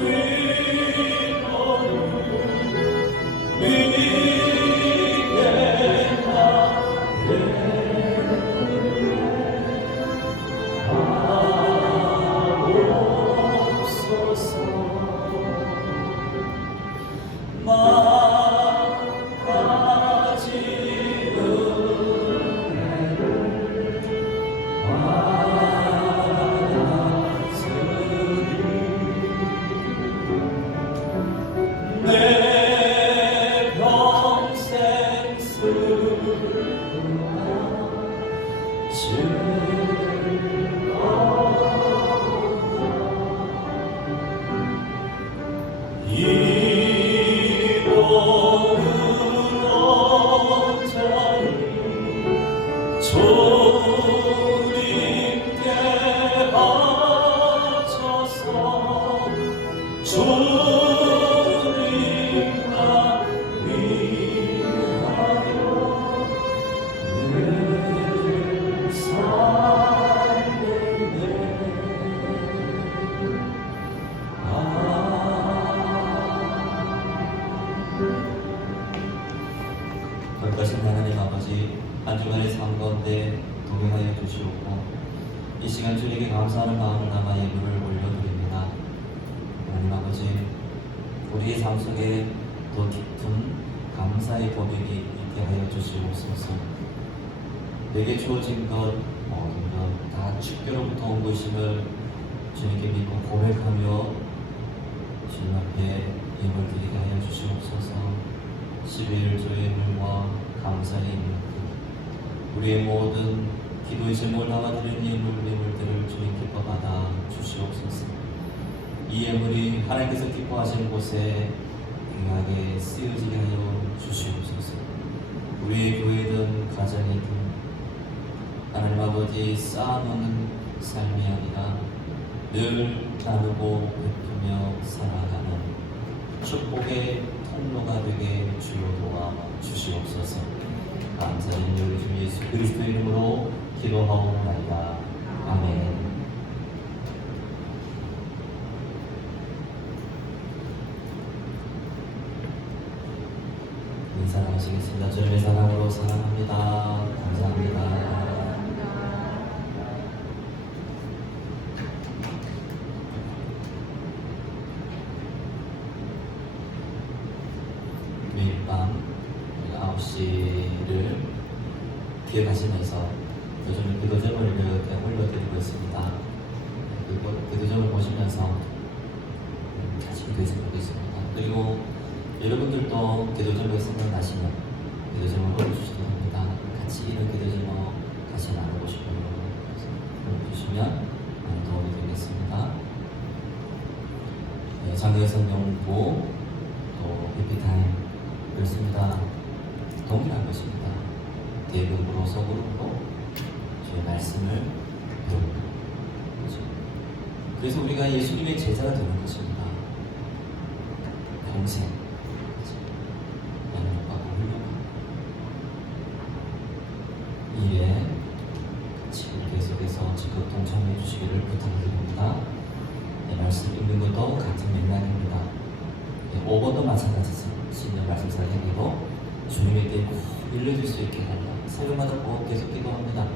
위로를 믿게 하네 하옵소서. 거룩하신 하나님 아버지, 한 주간의 삶 가운데 동행하여 주시옵고 이 시간 주님께 감사하는 마음을 담아 예물을 올려드립니다. 하나님 아버지, 우리의 삶 속에 더 깊은 감사의 고백이 있게 하여 주시옵소서. 내게 주어진 것 모든 것 다 주께로부터 온 것임을 주님께 믿고 고백하며 주님 앞에 예물 드리게 하여 주시옵소서. 12일 주의 예물과 감사의 예물들, 우리의 모든 기도의 제목을 담아드리는 예물들을 주님 기뻐 받아 주시옵소서. 이 예물이 하나님께서 기뻐하시는 곳에 귀하게 쓰여지게 하여 주시옵소서. 우리의 교회든 가정이든 하나님 아버지 쌓아놓는 삶이 아니라 늘 나누고 베푸며 살아가는 축복의 통로가 되게 주여 도와 주시옵소서. 감사의 우리 주 예수 그리스도 이름으로 기도하옵나이다. 아멘. 인사하시겠습니다. 주님의 사랑으로 사랑합니다. 감사합니다. 매일 밤 9시를 기억하시면서 요즘 기도점을 이렇게 올려드리고 있습니다. 그리고 기도점을 보시면서 같이 기도했으면 좋겠습니다. 그리고 여러분들도 기도점을 생각나시면 기도점을 올려주시기 합니다. 같이 이런 기도점을 같이 나누고 싶어요. 올려주시면 많은 도움이 되겠습니다. 장애 성경부 또 BP타임 그렇습니다. 동일한 것입니다. 대그룹으로 소그룹으로 주의 말씀을 배우는 거죠. 그래서 우리가 예수님의 제자가 되는 것입니다. 평생 연락하고 훈련하고 이에 같이 계속해서 적극 동참해 주시기를 부탁드립니다. 말씀 읽는 것도 같은 맥락입니다. 5번도 마찬가지입니다. 신년 말씀 사경이고 주님에게 꼭 일러줄 수 있게 한다. 새벽마다 꼭 계속 기도합니다.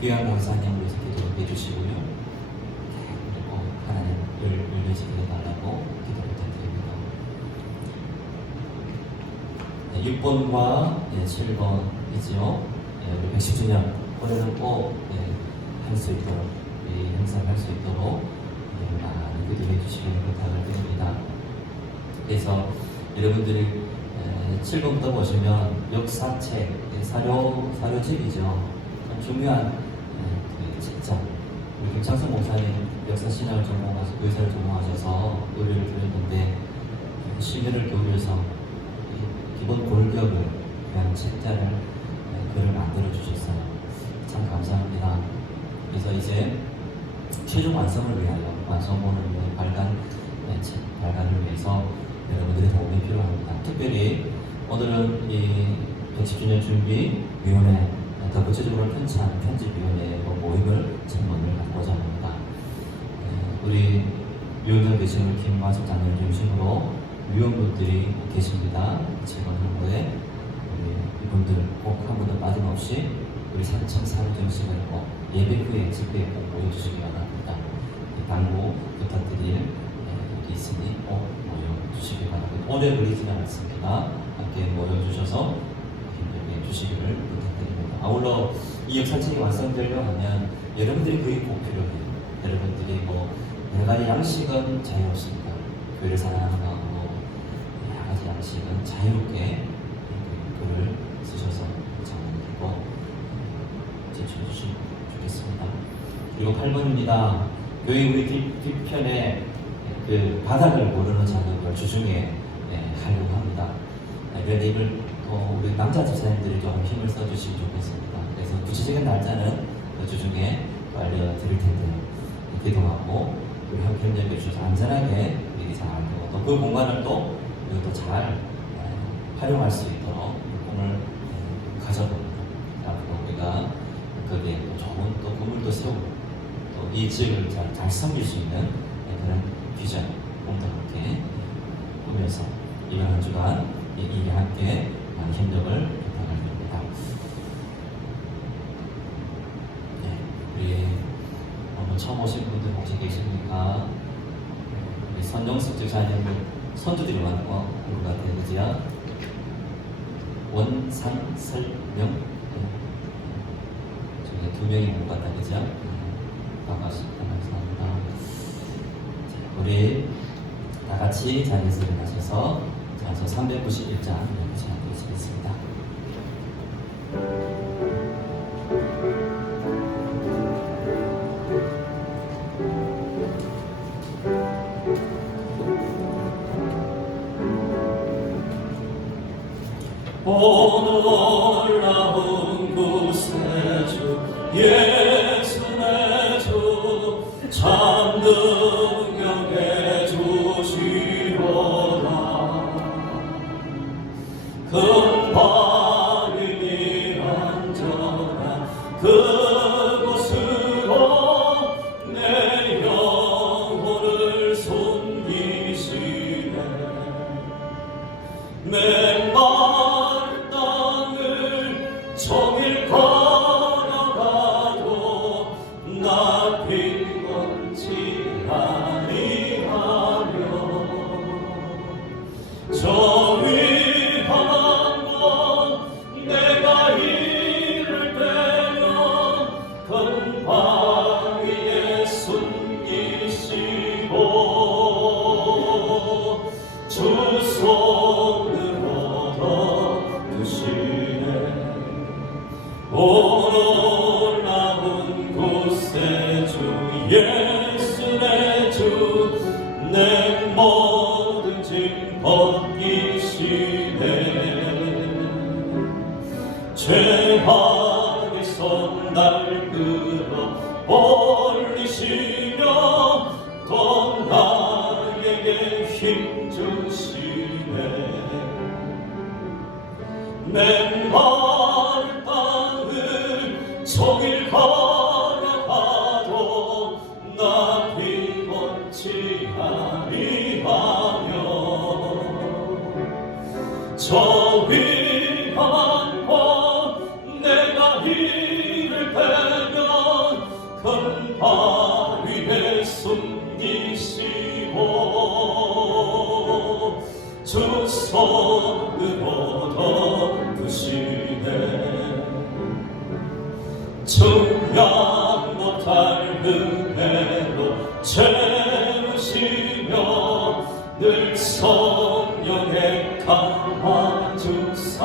귀한 강사님을 위해서 기도해 주시고요. 그리고 하나님을 일러주게 해달라고 기도 부탁드립니다. 6번과 7번이죠. 우리 110주년 올해는 꼭 할 수 있도록 이 행사를 할 수 있도록 많은 기도해 주시기를 부탁을 드립니다. 그래서 여러분들이 7번부터 보시면 역사책, 사료집이죠. 좀 중요한 책장. 우리 김창선 목사님 역사신학을 전공하셔서 의사를 전공하셔서 의뢰를 드렸는데 시민을 교육해서 기본 골격을 위한 책자를 글을 만들어 주셨어요. 참 감사합니다. 그래서 이제 최종 완성을 위하여 완성본을 위해 발간을 위해서 여러분들의 도움이 필요합니다. 특별히 오늘은 이 110주년 준비위원회, 더 구체적으로 편집위원회 모임을 전문을 갖고자 합니다. 우리 위원장 되시는 김마석 장님 중심으로 위원분들이 계십니다. 지금 후에 이분들 꼭 한 분도 빠짐없이 우리 산청 사회 정식을 꼭 예배 후에 집회에 꼭 모여주시기 바랍니다. 당부 부탁드릴 일이 있으니 꼭 모여주시기 바랍니다. 오래 걸리지는 않습니다. 함께 모여주셔서 힘들게 해주시기를 부탁드립니다. 아울러 이 역사책이 완성되려 하면 여러분들이 거의 꼭 필요해요. 여러분들이 여러 가지 양식은 자유롭습니다. 교회를 사랑하는 마음으로 여러 가지 양식은 자유롭게 글을 쓰셔서 정리하고 제출해 주시면 좋겠습니다. 그리고 8번입니다. 교회 우리 뒤편에 그 바닥을 모르는 작업을 주중에 하려고 합니다. 그런데 이걸 또 우리 남자 집사님들이 좀 힘을 써주시면 좋겠습니다. 그래서 구체적인 날짜는 주중에 알려드릴 텐데 기도하고 우리 함께 협력해 주셔서 안전하게 일이 잘 되고 또 그 공간을 또 잘 활용할 수 있도록 꿈을 가져봅니다. 앞으로 우리가 거기에 또 좋은 또 꿈을 세우고 또 이 지역을 잘 섬길 수 있는 그런 비전, 꿈도 함께 꾸면서 이번 한 주간 이 일에 함께 많은 협력을 부탁을 처음 오신 분들 혹시 계십니까? 우리 선영숙 집사님을 선두들이 많고 온 것 같아요, 그죠? 원상설명 저기 2명이 온 것 같다, 그죠? 반갑습니다. 감사합니다. 자, 우리 다 같이 자리에서 일어나셔서 장서 391장 읽으시겠습니다. 놀라운 구세주 예수 내 주 참 능력해 주시오라 금발이 안전한 그곳으로 내 영혼을 숨기시네 맨발 땅을 종일 걸어가도 나 빈곤치 아니하며 저 위험한 곳 내가 이를 때면 큰 바위에 숨기시고 주 손으로 덮으시네 오 놀라운 구세주 예수 내 주 내 모든 짐 벗기시네 죄악에서 날 끌어 올리시며 또 나에게 힘 주시네 맨발 땅을 종일 걸어가도 나 빈곤치 아니하며 저 위험한 곳 내가 이를 대면 큰 바위에 숨기시고 주 손으로 덮으시네 증량 못할 은혜로 채우시며 늘 성령에 감아주사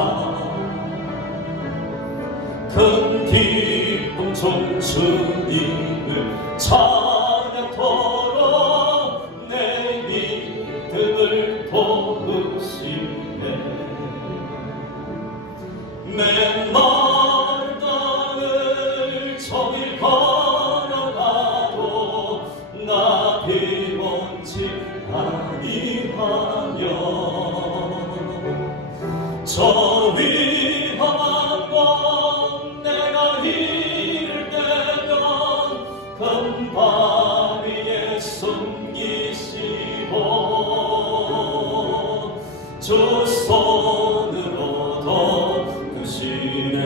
큰 기쁨 중 주님을 찬양토록 내 믿음을 도우시네 맨발 땅을 종일 걸어가도 나 빈곤치 아니하며 저 위험한 곳 내가 이를 때면 큰 바위에 숨기시고 주 손으로 덮으시네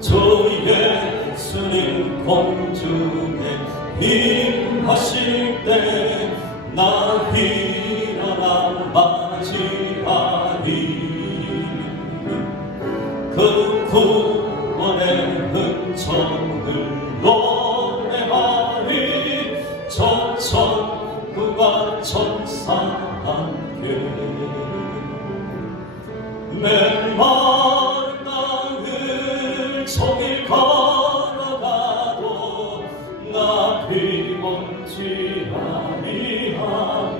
주 예수님 공중에 임하실 때 나 일어나 맞이하리 그 구원의 은총을 노래하리 저 천국과 천사 함께 맨발 땅을 종일 걸어가도 나 빈곤치 아니하며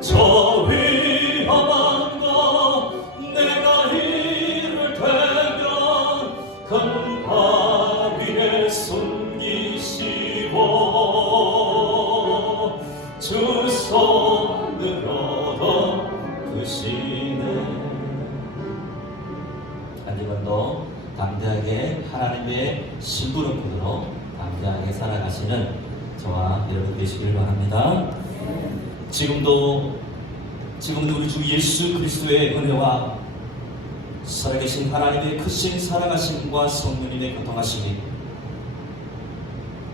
저 위험한 곳 내가 이를 대면 큰 바위에 숨기시고 주 손으로 덮으시네 한 번도 담대하게 하나님의 심부름꾼으로 담대하게 살아가시는 저와 여러분 되시길 바랍니다. 지금도 우리 주 예수 그리스도의 은혜와 살아계신 하나님의 크신 사랑하심과 성령님의 교통하심이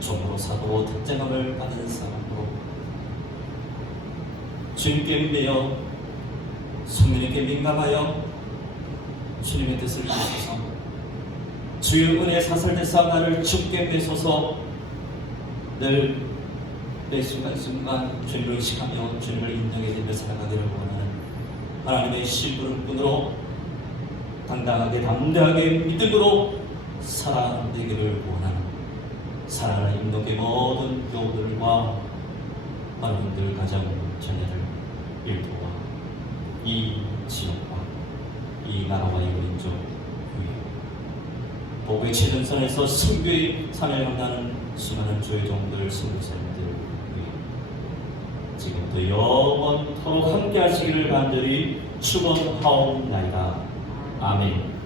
종으로 사고 특정함을 받은 사람으로 주님께 매여 성령님께 민감하여 주님의 뜻을 이루소서. 주의 은혜 사설대사 나를 주께 매소서. 늘 매 순간순간 주님을 의식하며 주님을 인정해 드리며 살아가기를 원하는 하나님의 신부름꾼으로 당당하게 담대하게 믿음으로 살아내기를 원하는 사랑하는 인도계 모든 교우들과 여러분들 가정 자녀들 일도와 이 지역과 이 나라와 이 민족 위에 복의 최전선에서 선교의 사명을 감당하는 수많은 주의 종들 선교사님들 위해 지금부터 영원토록 함께 하시기를 간절히 축원하옵나이다. 아멘.